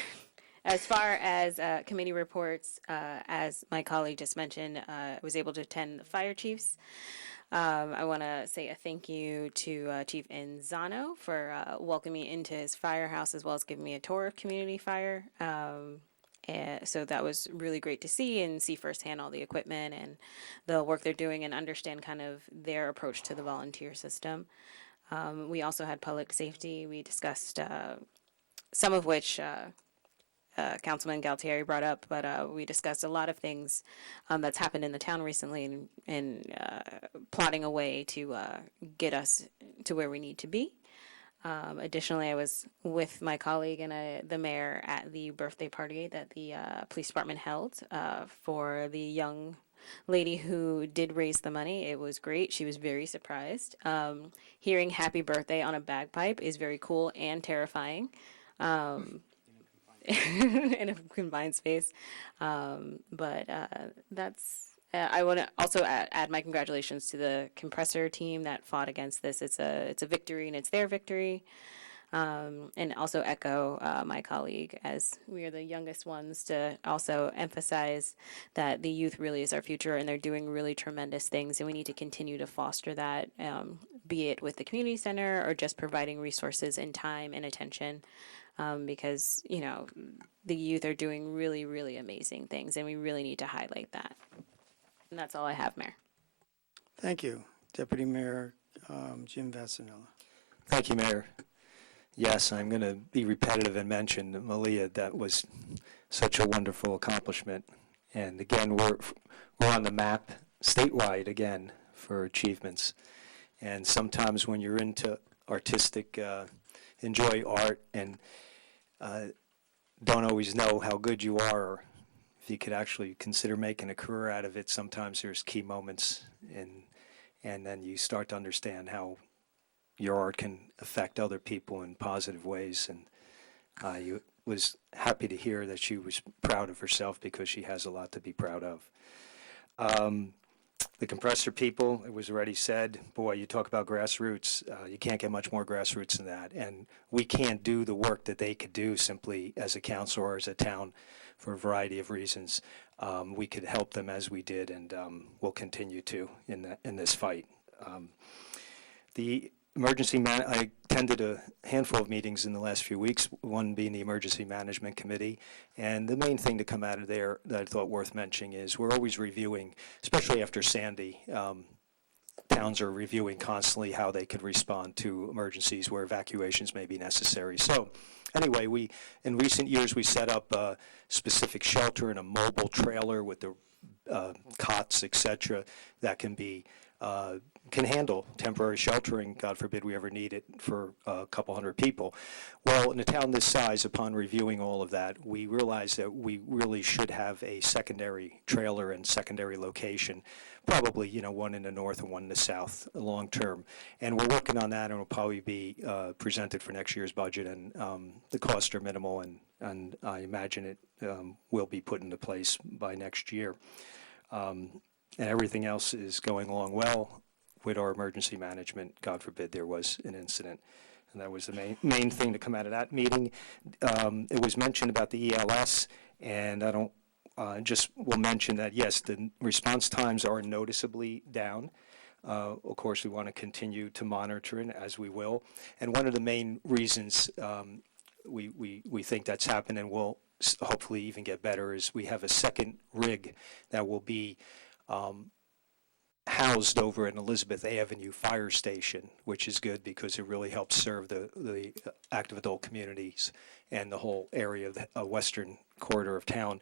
as far as committee reports, as my colleague just mentioned, I was able to attend the fire chiefs. I want to say a thank you to Chief Enzano for welcoming me into his firehouse, as well as giving me a tour of community fire. And so that was really great to see and see firsthand all the equipment and the work they're doing, and understand kind of their approach to the volunteer system. We also had public safety. We discussed some of which Councilman Galtieri brought up, but we discussed a lot of things that's happened in the town recently, and plotting a way to get us to where we need to be. Additionally, I was with my colleague and the mayor at the birthday party that the police department held for the young lady who did raise the money. It was great. She was very surprised. Hearing happy birthday on a bagpipe is very cool and terrifying. In a confined space. But that's, I want to also add my congratulations to the compressor team that fought against this. It's a victory, and it's their victory. And also echo my colleague, as we are the youngest ones, to also emphasize that the youth really is our future, and they're doing really tremendous things, and we need to continue to foster that. be it with the community center or just providing resources and time and attention, because, you know, the youth are doing really, really amazing things, and we really need to highlight that. And that's all I have, Mayor. Thank you. Deputy Mayor Jim Vasanella. Thank you, Mayor. Yes, I'm going to be repetitive and mention Malia. That was such a wonderful accomplishment. And again, we're on the map statewide again for achievements. And sometimes when you're into artistic, enjoy art and don't always know how good you are, or if you could actually consider making a career out of it, sometimes there's key moments, and then you start to understand how your art can affect other people in positive ways. And I was happy to hear that she was proud of herself, because she has a lot to be proud of. The compressor people, it was already said, boy, you talk about grassroots, you can't get much more grassroots than that. And we can't do the work that they could do simply as a council or as a town for a variety of reasons. We could help them as we did, and we'll continue to in this fight. The I attended a handful of meetings in the last few weeks, one being the Emergency Management Committee. And the main thing to come out of there that I thought worth mentioning is we're always reviewing, especially after Sandy, towns are reviewing constantly how they could respond to emergencies where evacuations may be necessary. So anyway, in recent years, we set up a specific shelter and a mobile trailer with the cots, etc., that can handle temporary sheltering. God forbid we ever need it for a couple hundred people. Well, in a town this size, upon reviewing all of that, we realized that we really should have a secondary trailer and secondary location, probably, one in the north and one in the south long term. And we're working on that, and will probably be presented for next year's budget. And the costs are minimal, and I imagine it will be put into place by next year. And everything else is going along well with our emergency management. God forbid there was an incident. And that was the main thing to come out of that meeting. It was mentioned about the ELS, and I don't just will mention that, yes, the response times are noticeably down. Of course, we want to continue to monitor it, as we will. And one of the main reasons we think that's happened, and will hopefully even get better, is we have a second rig that will be housed over in Elizabeth Avenue Fire Station, which is good because it really helps serve the active adult communities and the whole area of the western corridor of town.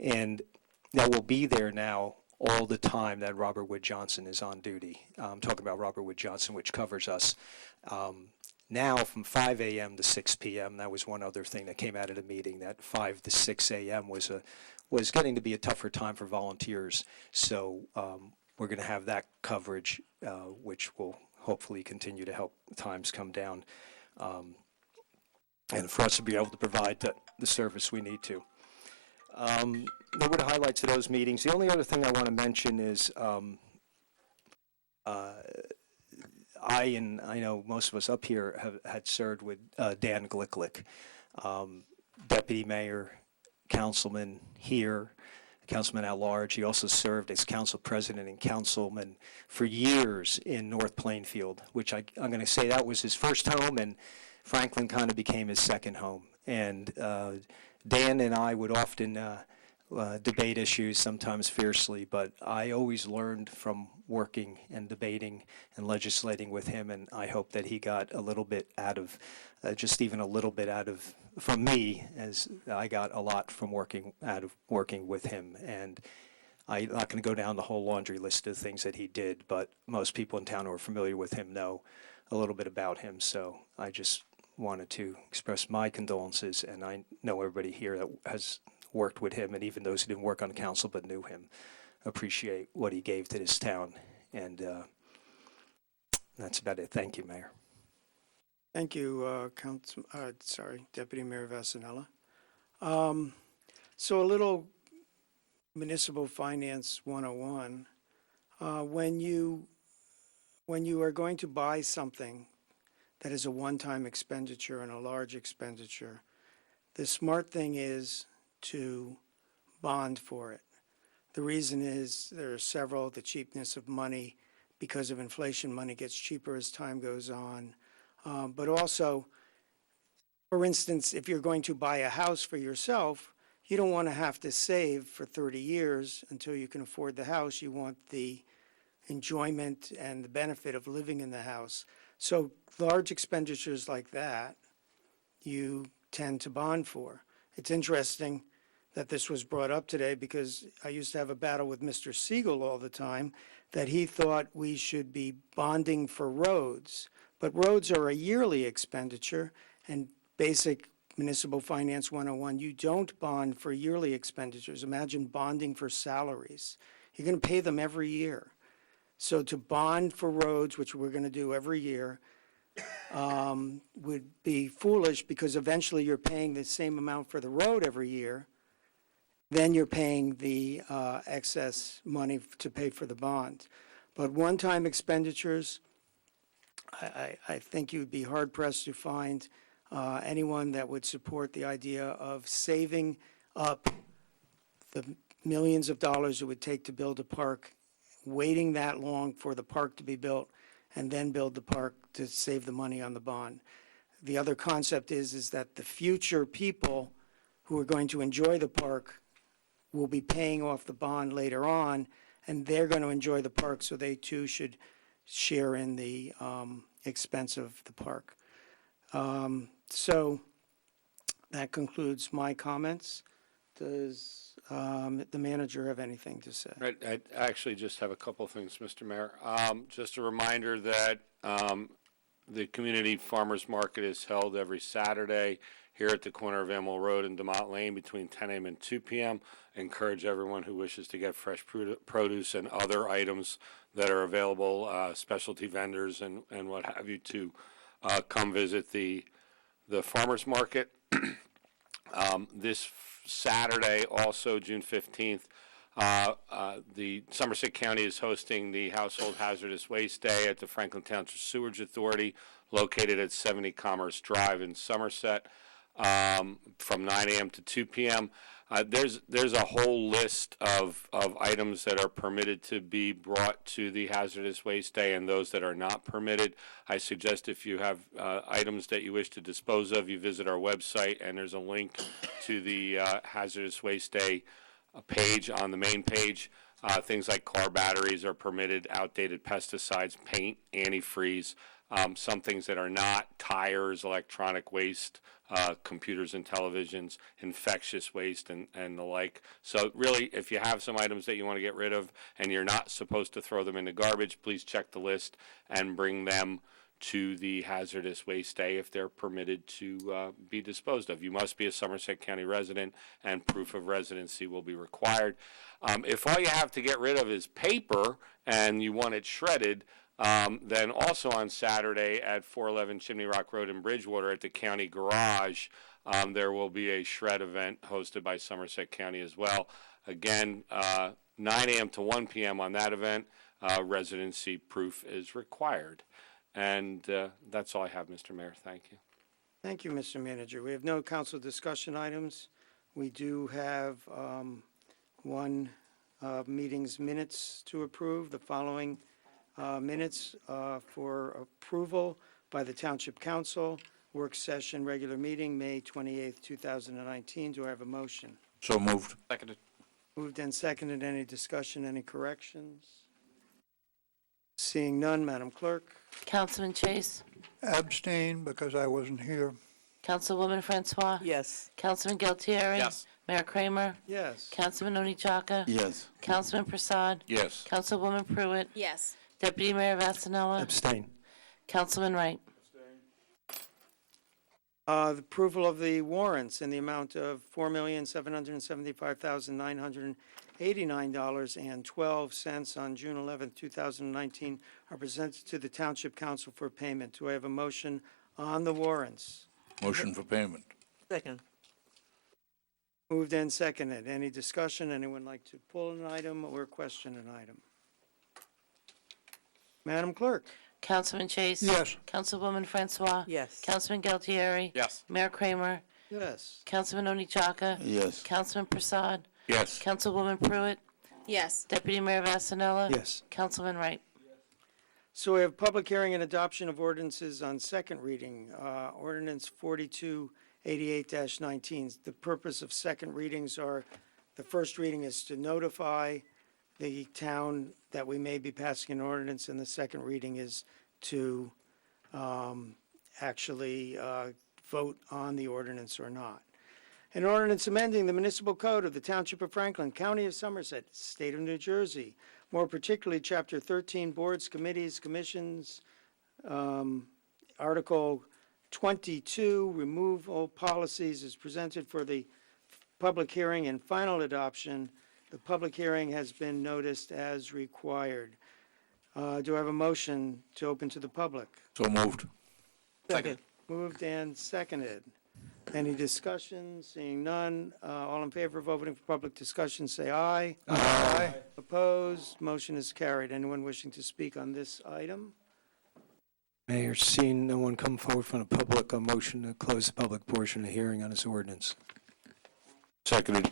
And that will be there now all the time that Robert Wood Johnson is on duty. I'm talking about Robert Wood Johnson, which covers us. Now from 5 a.m. to 6 p.m., that was one other thing that came out of the meeting, that 5 to 6 a.m. was getting to be a tougher time for volunteers. So we're going to have that coverage, which will hopefully continue to help times come down, and for us to be able to provide the service we need to. There were the highlights of those meetings. The only other thing I want to mention is I know most of us up here had served with Dan Glicklick, deputy mayor, councilman here, councilman at large. He also served as council president and councilman for years in North Plainfield, which I'm going to say that was his first home, and Franklin kind of became his second home. And Dan and I would often debate issues, sometimes fiercely, but I always learned from working and debating and legislating with him, and I hope that he got a little bit out of, just even a little bit out of, from me, as I got a lot from working with him. And I'm not going to go down the whole laundry list of things that he did, but most people in town who are familiar with him know a little bit about him. So I just wanted to express my condolences, and I know everybody here that has worked with him, and even those who didn't work on council but knew him, appreciate what he gave to this town. And that's about it. Thank you, Mayor. Thank you, Deputy Mayor Vasanella. So a little Municipal Finance 101. When you are going to buy something that is a one-time expenditure and a large expenditure, the smart thing is to bond for it. The reason is there are several, the cheapness of money because of inflation, money gets cheaper as time goes on. But also, for instance, if you're going to buy a house for yourself, you don't want to have to save for 30 years until you can afford the house. You want the enjoyment and the benefit of living in the house. So large expenditures like that, you tend to bond for. It's interesting that this was brought up today because I used to have a battle with Mr. Siegel all the time that he thought we should be bonding for roads. But roads are a yearly expenditure, and basic Municipal Finance 101, you don't bond for yearly expenditures. Imagine bonding for salaries. You're going to pay them every year. So to bond for roads, which we're going to do every year, would be foolish because eventually you're paying the same amount for the road every year. Then you're paying the excess money to pay for the bond. But one-time expenditures, I think you'd be hard-pressed to find anyone that would support the idea of saving up the millions of dollars it would take to build a park, waiting that long for the park to be built, and then build the park to save the money on the bond. The other concept is that the future people who are going to enjoy the park will be paying off the bond later on, and they're going to enjoy the park, so they too should share in the expense of the park. So that concludes my comments. Does the manager have anything to say? Right, I actually just have a couple of things, Mr. Mayor. Just a reminder that the Community Farmers Market is held every Saturday here at the corner of Emerald Road and DeMott Lane between 10 a.m. and 2 p.m. I encourage everyone who wishes to get fresh produce and other items that are available, specialty vendors and what have you, to come visit the farmers market. This Saturday, also June 15th, the Somerset County is hosting the Household Hazardous Waste Day at the Franklin Township Sewerage Authority, located at 70 Commerce Drive in Somerset, from 9 a.m. to 2 p.m. There's a whole list of items that are permitted to be brought to the Hazardous Waste Day and those that are not permitted. I suggest if you have items that you wish to dispose of, you visit our website, and there's a link to the Hazardous Waste Day page on the main page. Things like car batteries are permitted, outdated pesticides, paint, antifreeze. Some things that are not: tires, electronic waste, computers and televisions, infectious waste, and the like. So really, if you have some items that you want to get rid of and you're not supposed to throw them in the garbage, please check the list and bring them to the Hazardous Waste Day if they're permitted to be disposed of. You must be a Somerset County resident, and proof of residency will be required. If all you have to get rid of is paper and you want it shredded, then also on Saturday at 411 Chimney Rock Road in Bridgewater at the county garage, there will be a shred event hosted by Somerset County as well. Again, 9 a.m. to 1 p.m. on that event. Residency proof is required. And that's all I have, Mr. Mayor. Thank you. Thank you, Mr. Manager. We have no council discussion items. We do have one meeting's minutes to approve. The following minutes for approval by the Township Council. Work session, regular meeting, May 28th, 2019. Do I have a motion? So moved. Seconded. Moved and seconded. Any discussion, any corrections? Seeing none, Madam Clerk. Councilman Chase, Abstain because I wasn't here. Councilwoman Francois, Yes. Councilman Galtieri, Yes. Mayor Kramer, Yes. Councilman Onechaka, Yes. Councilman Prasad, Yes. Councilwoman Pruitt, Yes. Deputy Mayor Vasanella, Abstain. Councilman Wright. The approval of the warrants in the amount of $4,775,989.12 on June 11th, 2019 are presented to the Township Council for payment. Do I have a motion on the warrants? Motion for payment. Second. Moved and seconded. Any discussion? Anyone like to pull an item or question an item? Madam Clerk. Councilman Chase. Yes. Councilwoman Francois. Yes. Councilman Galtieri. Yes. Mayor Kramer. Yes. Councilman Onechaka. Yes. Councilman Prasad. Yes. Councilwoman Pruitt. Yes. Deputy Mayor Vasanella. Yes. Councilman Wright. So we have public hearing and adoption of ordinances on second reading. Ordinance 4288-19. The purpose of second readings are, the first reading is to notify the town that we may be passing an ordinance, and the second reading is to actually vote on the ordinance or not. An ordinance amending the municipal code of the Township of Franklin, County of Somerset, State of New Jersey, more particularly Chapter 13, Boards, Committees, Commissions, Article 22, Removal Policies, is presented for the public hearing and final adoption. The public hearing has been noticed as required. Do I have a motion to open to the public? So moved. Second. Moved and seconded. Any discussion? Seeing none. All in favor of opening for public discussion, say aye. Aye. Opposed? Motion is carried. Anyone wishing to speak on this item? Mayor, seeing no one come forward from the public, a motion to close the public portion of the hearing on this ordinance. Seconded.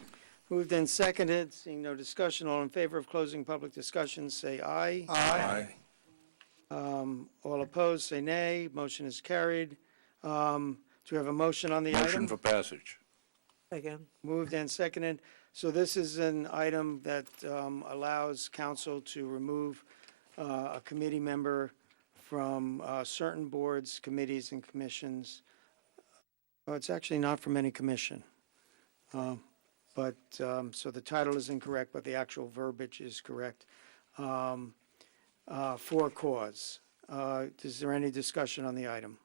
Moved and seconded. Seeing no discussion, all in favor of closing public discussion, say aye. Aye. All opposed, say nay. Motion is carried. Do we have a motion on the Motion item? for passage. Second. Moved and seconded. So this is an item that allows council to remove a committee member from certain boards, committees, and commissions. Well, it's actually not from any commission. So the title is incorrect, but the actual verbiage is correct. For cause. Is there any discussion on the item?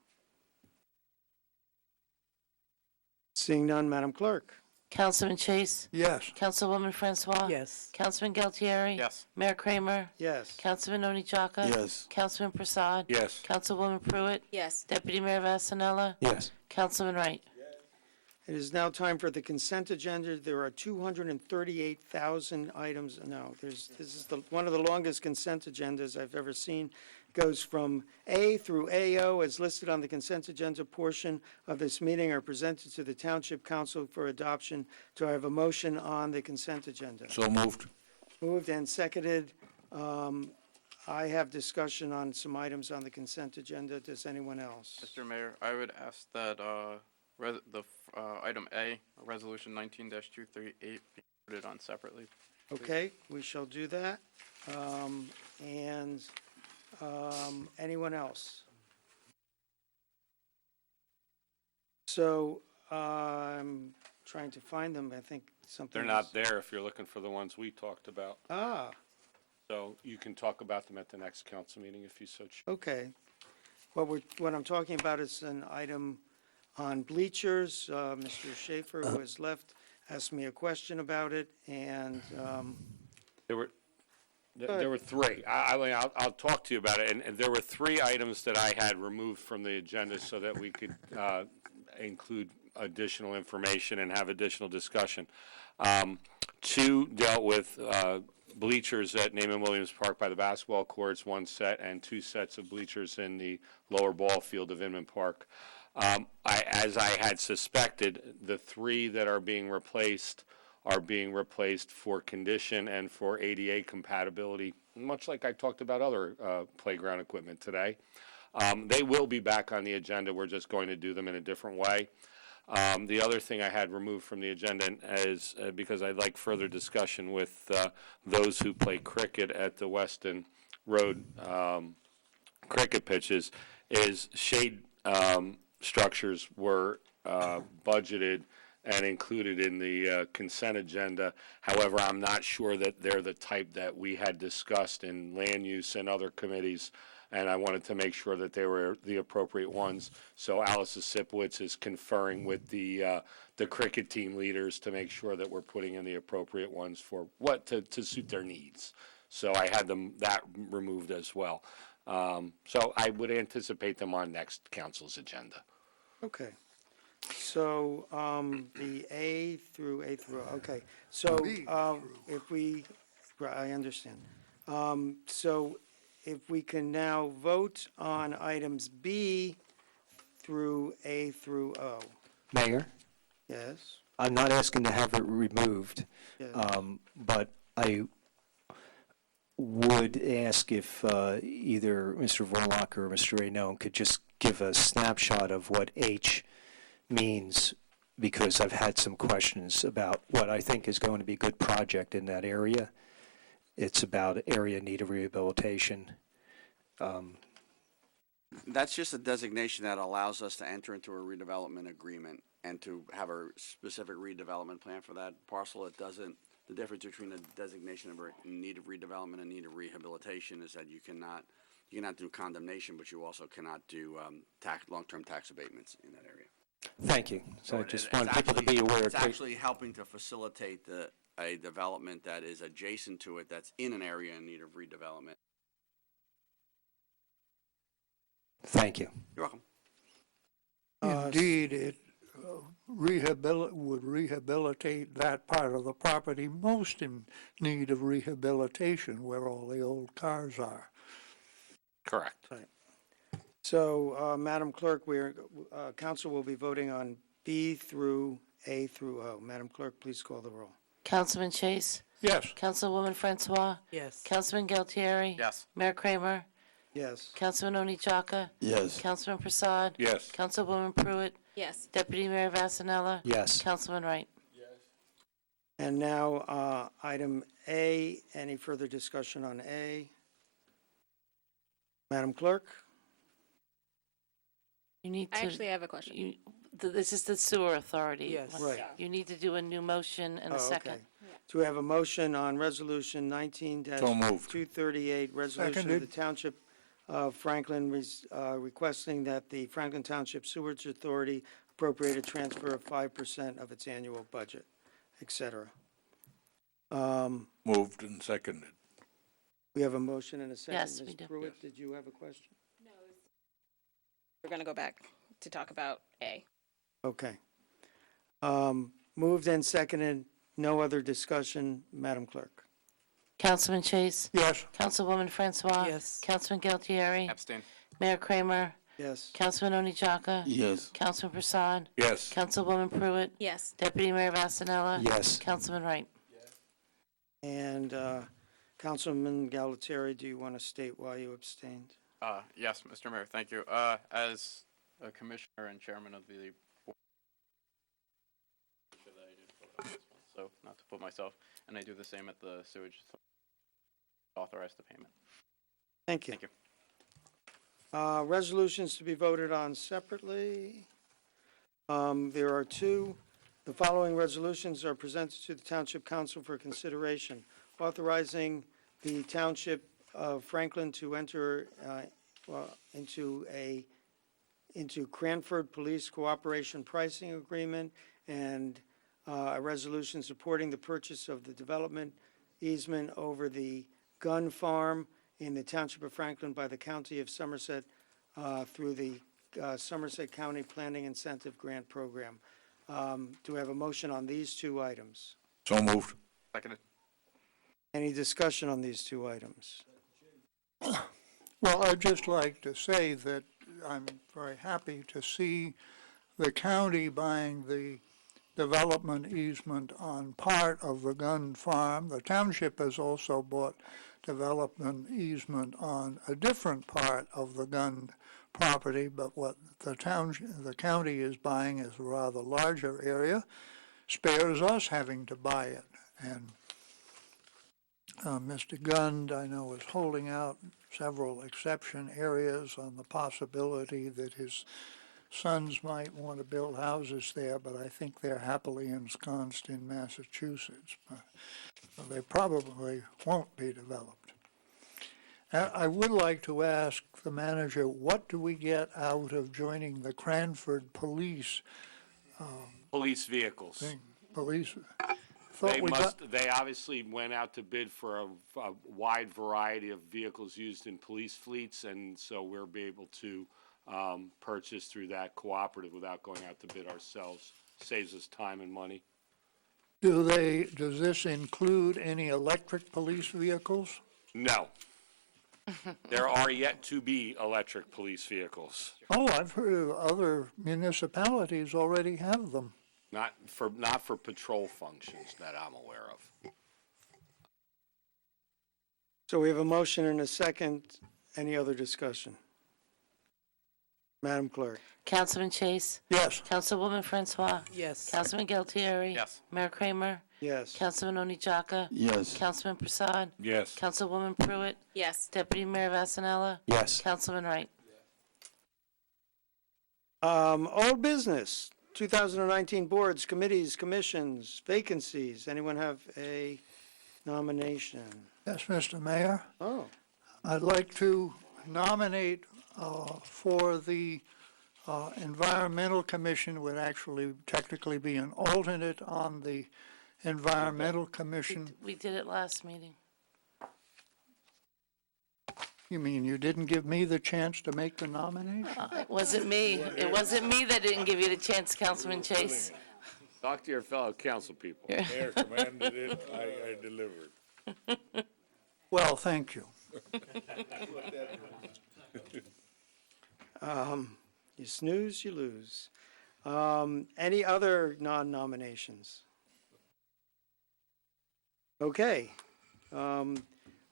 Seeing none, Madam Clerk. Councilman Chase? Yes. Councilwoman Francois? Yes. Councilman Galtieri? Yes. Mayor Kramer? Yes. Councilman Oni Chaka? Yes. Councilman Prasad? Yes. Councilwoman Pruitt? Yes. Deputy Mayor Vasanella? Yes. Councilman Wright? It is now time for the consent agenda. There are 238,000 items. No, this is one of the longest consent agendas I've ever seen. Goes from A through AO as listed on the consent agenda portion of this meeting are presented to the Township Council for adoption. Do I have a motion on the consent agenda? So moved. Moved and seconded. I have discussion on some items on the consent agenda. Does anyone else? Mr. Mayor, I would ask that item A, Resolution 19-238, be voted on separately. Okay, we shall do that. And anyone else? So I'm trying to find them. I think something. They're not there if you're looking for the ones we talked about. So you can talk about them at the next council meeting if you so choose. Okay. What I'm talking about is an item on bleachers. Mr. Schaefer, who has left, asked me a question about it, and There were three. I'll talk to you about it. And there were three items that I had removed from the agenda so that we could include additional information and have additional discussion. Two dealt with bleachers at Naaman Williams Park by the basketball courts, one set, and two sets of bleachers in the lower ball field of Inman Park. As I had suspected, the three that are being replaced for condition and for ADA compatibility, much like I talked about other playground equipment today. They will be back on the agenda. We're just going to do them in a different way. The other thing I had removed from the agenda is because I'd like further discussion with those who play cricket at the Weston Road cricket pitches is shade structures were budgeted and included in the consent agenda. However, I'm not sure that they're the type that we had discussed in land use and other committees, and I wanted to make sure that they were the appropriate ones. So Alice Sipowicz is conferring with the cricket team leaders to make sure that we're putting in the appropriate ones for what to suit their needs. So I had that removed as well. So I would anticipate them on next council's agenda. okay. So the A through O. Okay. So if we, I understand. So if we can now vote on items B through A through O. Mayor, Yes. I'm not asking to have it removed, Yes. but would ask if either Mr. Vorlock or Mr. Raynone could just give a snapshot of what H means, because I've had some questions about what I think is going to be a good project in that area. It's about area in need of rehabilitation. That's just a designation that allows us to enter into a redevelopment agreement and to have a specific redevelopment plan for that parcel. It doesn't, the difference between a designation of in need of redevelopment and need of rehabilitation is that you cannot do condemnation, but you also cannot do long-term tax abatements in that area. Thank you. So I just want people to be aware. It's actually helping to facilitate a development that is adjacent to it, that's in an area in need of redevelopment. Thank you. You're welcome. Indeed, it would rehabilitate that part of the property most in need of rehabilitation, where all the old cars are. Correct. Right. So, Madam Clerk, council will be voting on B through A through O. Madam Clerk, please call the roll. Councilman Chase? Yes. Councilwoman Francois? Yes. Councilman Galtieri? Yes. Mayor Kramer? Yes. Councilman Oni Chaka? Yes. Councilman Prasad? Yes. Councilwoman Pruitt? Yes. Deputy Mayor Vasanella? Yes. Councilman Wright? And now, item A, any further discussion on A? Madam Clerk? You need I to. actually have a question. This is the sewer authority. Yes. Right. You need to do a new motion and a second. Okay. Do we have a motion on Resolution 19-238, resolution of the Seconded. Township of Franklin requesting that the Franklin Township Sewerage Authority appropriate a transfer of 5% of its annual budget, et cetera. Moved and seconded. We have a motion and a second. Yes, we Ms. do. Pruitt, did you have a question? We're going to go back to talk about A. Okay. Moved and seconded. No other discussion. Madam Clerk? Councilman Chase? Yes. Councilwoman Francois? Yes. Councilman Galtieri? Abstain. Mayor Kramer? Yes. Councilman Oni Chaka? Yes. Councilman Prasad? Yes. Councilwoman Pruitt? Yes. Deputy Mayor Vasanella? Yes. Councilman Wright? And Councilman Galatieri, do you want to state why you abstained? Yes, Mr. Mayor, thank you. As a commissioner and chairman of the board, so not to put myself, and I do the same at the sewage, authorize the payment. Thank you. Thank you. Resolutions to be voted on separately. There are two. The following resolutions are presented to the Township Council for consideration, authorizing the Township of Franklin to enter into Cranford Police Cooperation Pricing Agreement, and a resolution supporting the purchase of the development easement over the gun farm in the Township of Franklin by the County of Somerset through the Somerset County Planning Incentive Grant Program. Do we have a motion on these two items? So moved. Seconded. Any discussion on these two items? Well, I'd just like to say that I'm very happy to see the county buying the development easement on part of the gun farm. The township has also bought development easement on a different part of the gun property, but what the county is buying is a rather larger area, spares us having to buy it. And Mr. Gund, I know, is holding out several exception areas on the possibility that his sons might want to build houses there, but I think they're happily ensconced in Massachusetts. But they probably won't be developed. I would like to ask the manager, what do we get out of joining the Cranford Police Police vehicles. thing? Police? Thought They we got- they obviously went out to bid for a wide variety of vehicles used in police fleets, and so we'll be able to purchase through that cooperative without going out to bid ourselves. Saves us time and money. Does this include any electric police vehicles? No. There are yet to be electric police vehicles. Oh, I've heard of other municipalities already have them. Not for patrol functions that I'm aware of. So we have a motion and a second. Any other discussion? Madam Clerk? Councilman Chase. Yes. Councilwoman Francois. Yes. Councilman Galtieri. Yes. Mayor Kramer. Yes. Councilman Oni Jaka. Yes. Councilman Prasad. Yes. Councilwoman Pruitt. Yes. Deputy Mayor Vasanella. Yes. Councilman Wright. Old business, 2019 boards, committees, commissions, vacancies. Anyone have a nomination? Yes, Mr. Mayor. Oh, I'd like to nominate for the Environmental Commission, would actually technically be an alternate on the Environmental Commission. We did it last meeting. You mean you didn't give me the chance to make the nomination? It wasn't me. It wasn't me that didn't give you the chance, Councilman Chase. Talk to your fellow council people. Yeah. Mayor commanded it, I delivered. Well, thank you. You snooze, you lose. Any other non-nominations? Okay.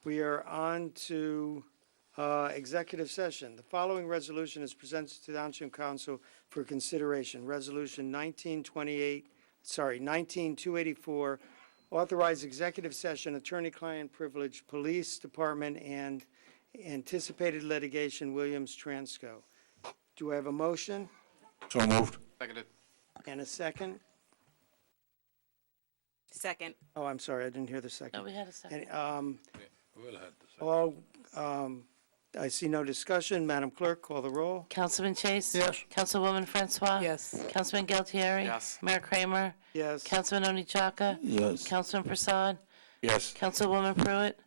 We are on to executive session. The following resolution is presented to the Township Council for consideration. Resolution 19284, authorize executive session, attorney-client privilege, police department, and anticipated litigation, Williams Transco. Do I have a motion So moved. Seconded. and a second? Second. Oh, I'm sorry, I didn't hear the second. No, we had a second. We'll have to All, I see no discussion. Madam Clerk, call the roll. Councilman Chase? Yes. Councilwoman Francois? Yes. Councilman Galtieri? Yes. Mayor Kramer? Yes. Councilman Oni Jaka? Yes. Councilman Prasad? Yes. Councilwoman Pruitt?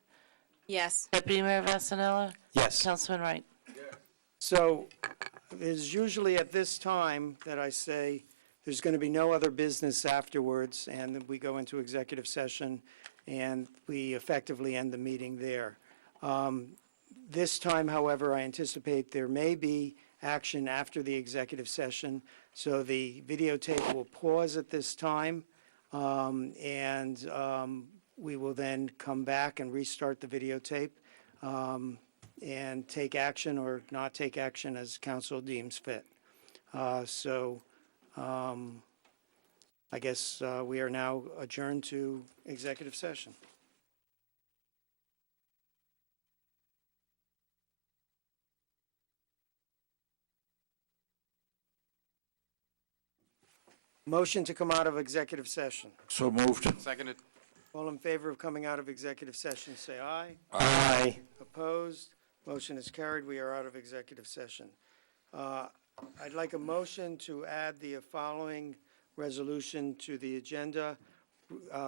Yes. Deputy Mayor Vasanella? Yes. Councilman Wright? So it is usually at this time that I say there's going to be no other business afterwards, and then we go into executive session, and we effectively end the meeting there. This time, however, I anticipate there may be action after the executive session, so the videotape will pause at this time, and we will then come back and restart the videotape and take action or not take action as council deems fit. I guess we are now adjourned to executive session. Motion to come out of executive session. So moved. Seconded. All in favor of coming out of executive session, say aye. Aye. Opposed? Motion is carried. We are out of executive session. I'd like a motion to add the following resolution to the agenda.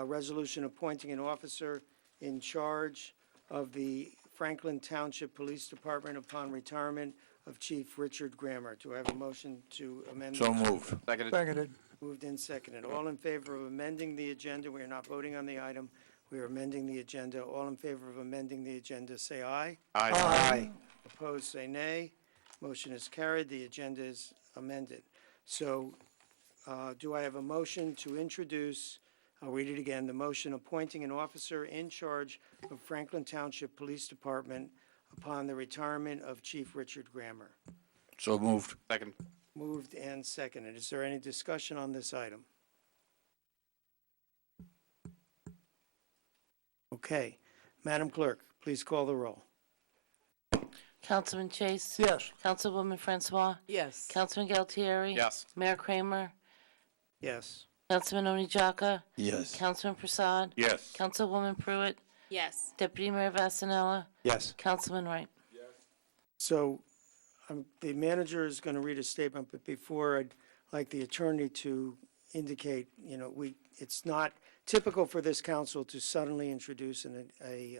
Resolution appointing an officer in charge of the Franklin Township Police Department upon retirement of Chief Richard Grammer. Do I have a motion to amend? So moved. Seconded. Seconded. Moved and seconded. All in favor of amending the agenda? We are not voting on the item. We are amending the agenda. All in favor of amending the agenda, say aye. Aye. Opposed, say nay. Motion is carried. The agenda is amended. So do I have a motion to introduce, I'll read it again, the motion appointing an officer in charge of Franklin Township Police Department upon the retirement of Chief Richard Grammer. So moved. Second. Moved and seconded. Is there any discussion on this item? Okay. Madam Clerk, please call the roll. Councilman Chase? Yes. Councilwoman Francois? Yes. Councilman Galtieri? Yes. Mayor Kramer? Yes. Councilman Oni Jaka? Yes. Councilman Prasad? Yes. Councilwoman Pruitt? Yes. Deputy Mayor Vasanella? Yes. Councilman Wright? So the manager is going to read a statement, but before, I'd like the attorney to indicate, it's not typical for this council to suddenly introduce a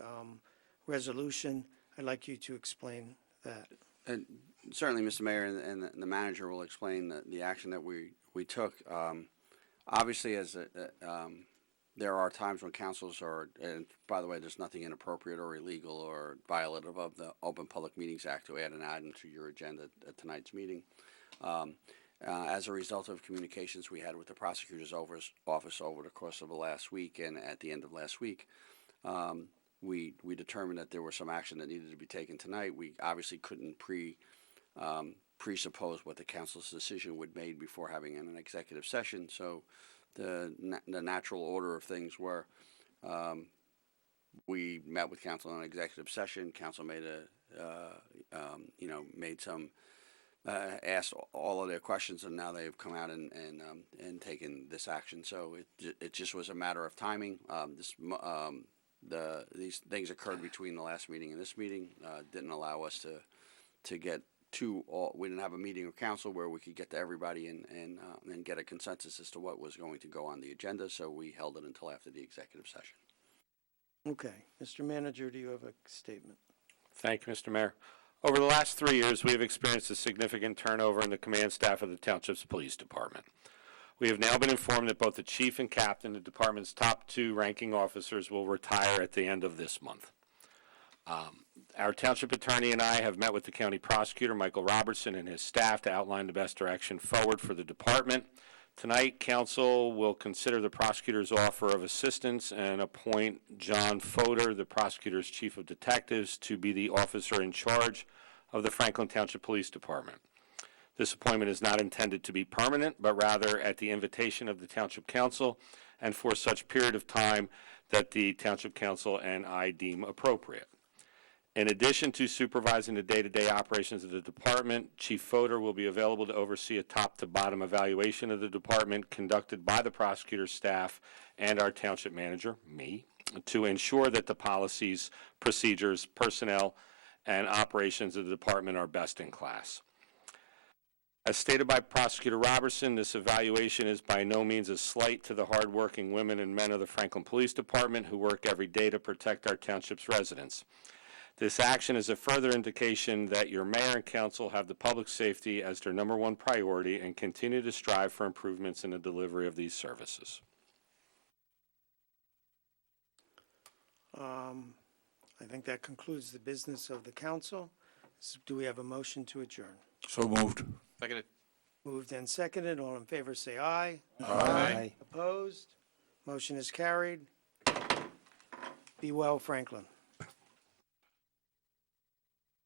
resolution. I'd like you to explain that. And certainly, Mr. Mayor, and the manager will explain the action that we took. Obviously, there are times when councils are, and by the way, there's nothing inappropriate or illegal or violative of the Open Public Meetings Act to add an item to your agenda at tonight's meeting. As a result of communications we had with the prosecutor's office over the course of the last week and at the end of last week, we determined that there was some action that needed to be taken tonight. We obviously couldn't presuppose what the council's decision would made before having an executive session. So the natural order of things were, we met with council in an executive session. Council made asked all of their questions, and now they've come out and taken this action. So it just was a matter of timing. These things occurred between the last meeting and this meeting. Didn't allow us to get we didn't have a meeting of council where we could get to everybody and get a consensus as to what was going to go on the agenda. So we held it until after the executive session. Okay. Mr. Manager, do you have a statement? Thank you, Mr. Mayor. Over the last 3 years, we have experienced a significant turnover in the command staff of the Township's Police Department. We have now been informed that both the chief and captain, the department's top 2 ranking officers, will retire at the end of this month. Our township attorney and I have met with the county prosecutor, Michael Robertson, and his staff to outline the best direction forward for the department. Tonight, council will consider the prosecutor's offer of assistance and appoint John Fodor, the prosecutor's chief of detectives, to be the officer in charge of the Franklin Township Police Department. This appointment is not intended to be permanent, but rather at the invitation of the Township Council and for such period of time that the Township Council and I deem appropriate. In addition to supervising the day-to-day operations of the department, Chief Fodor will be available to oversee a top-to-bottom evaluation of the department conducted by the prosecutor's staff and our township manager, me, to ensure that the policies, procedures, personnel, and operations of the department are best in class. As stated by Prosecutor Robertson, this evaluation is by no means a slight to the hardworking women and men of the Franklin Police Department who work every day to protect our township's residents. This action is a further indication that your mayor and council have the public safety as their #1 priority and continue to strive for improvements in the delivery of these services. I think that concludes the business of the council. Do we have a motion to adjourn? So moved. Seconded. Moved and seconded. All in favor say aye. Aye. Opposed? Motion is carried. Be well, Franklin.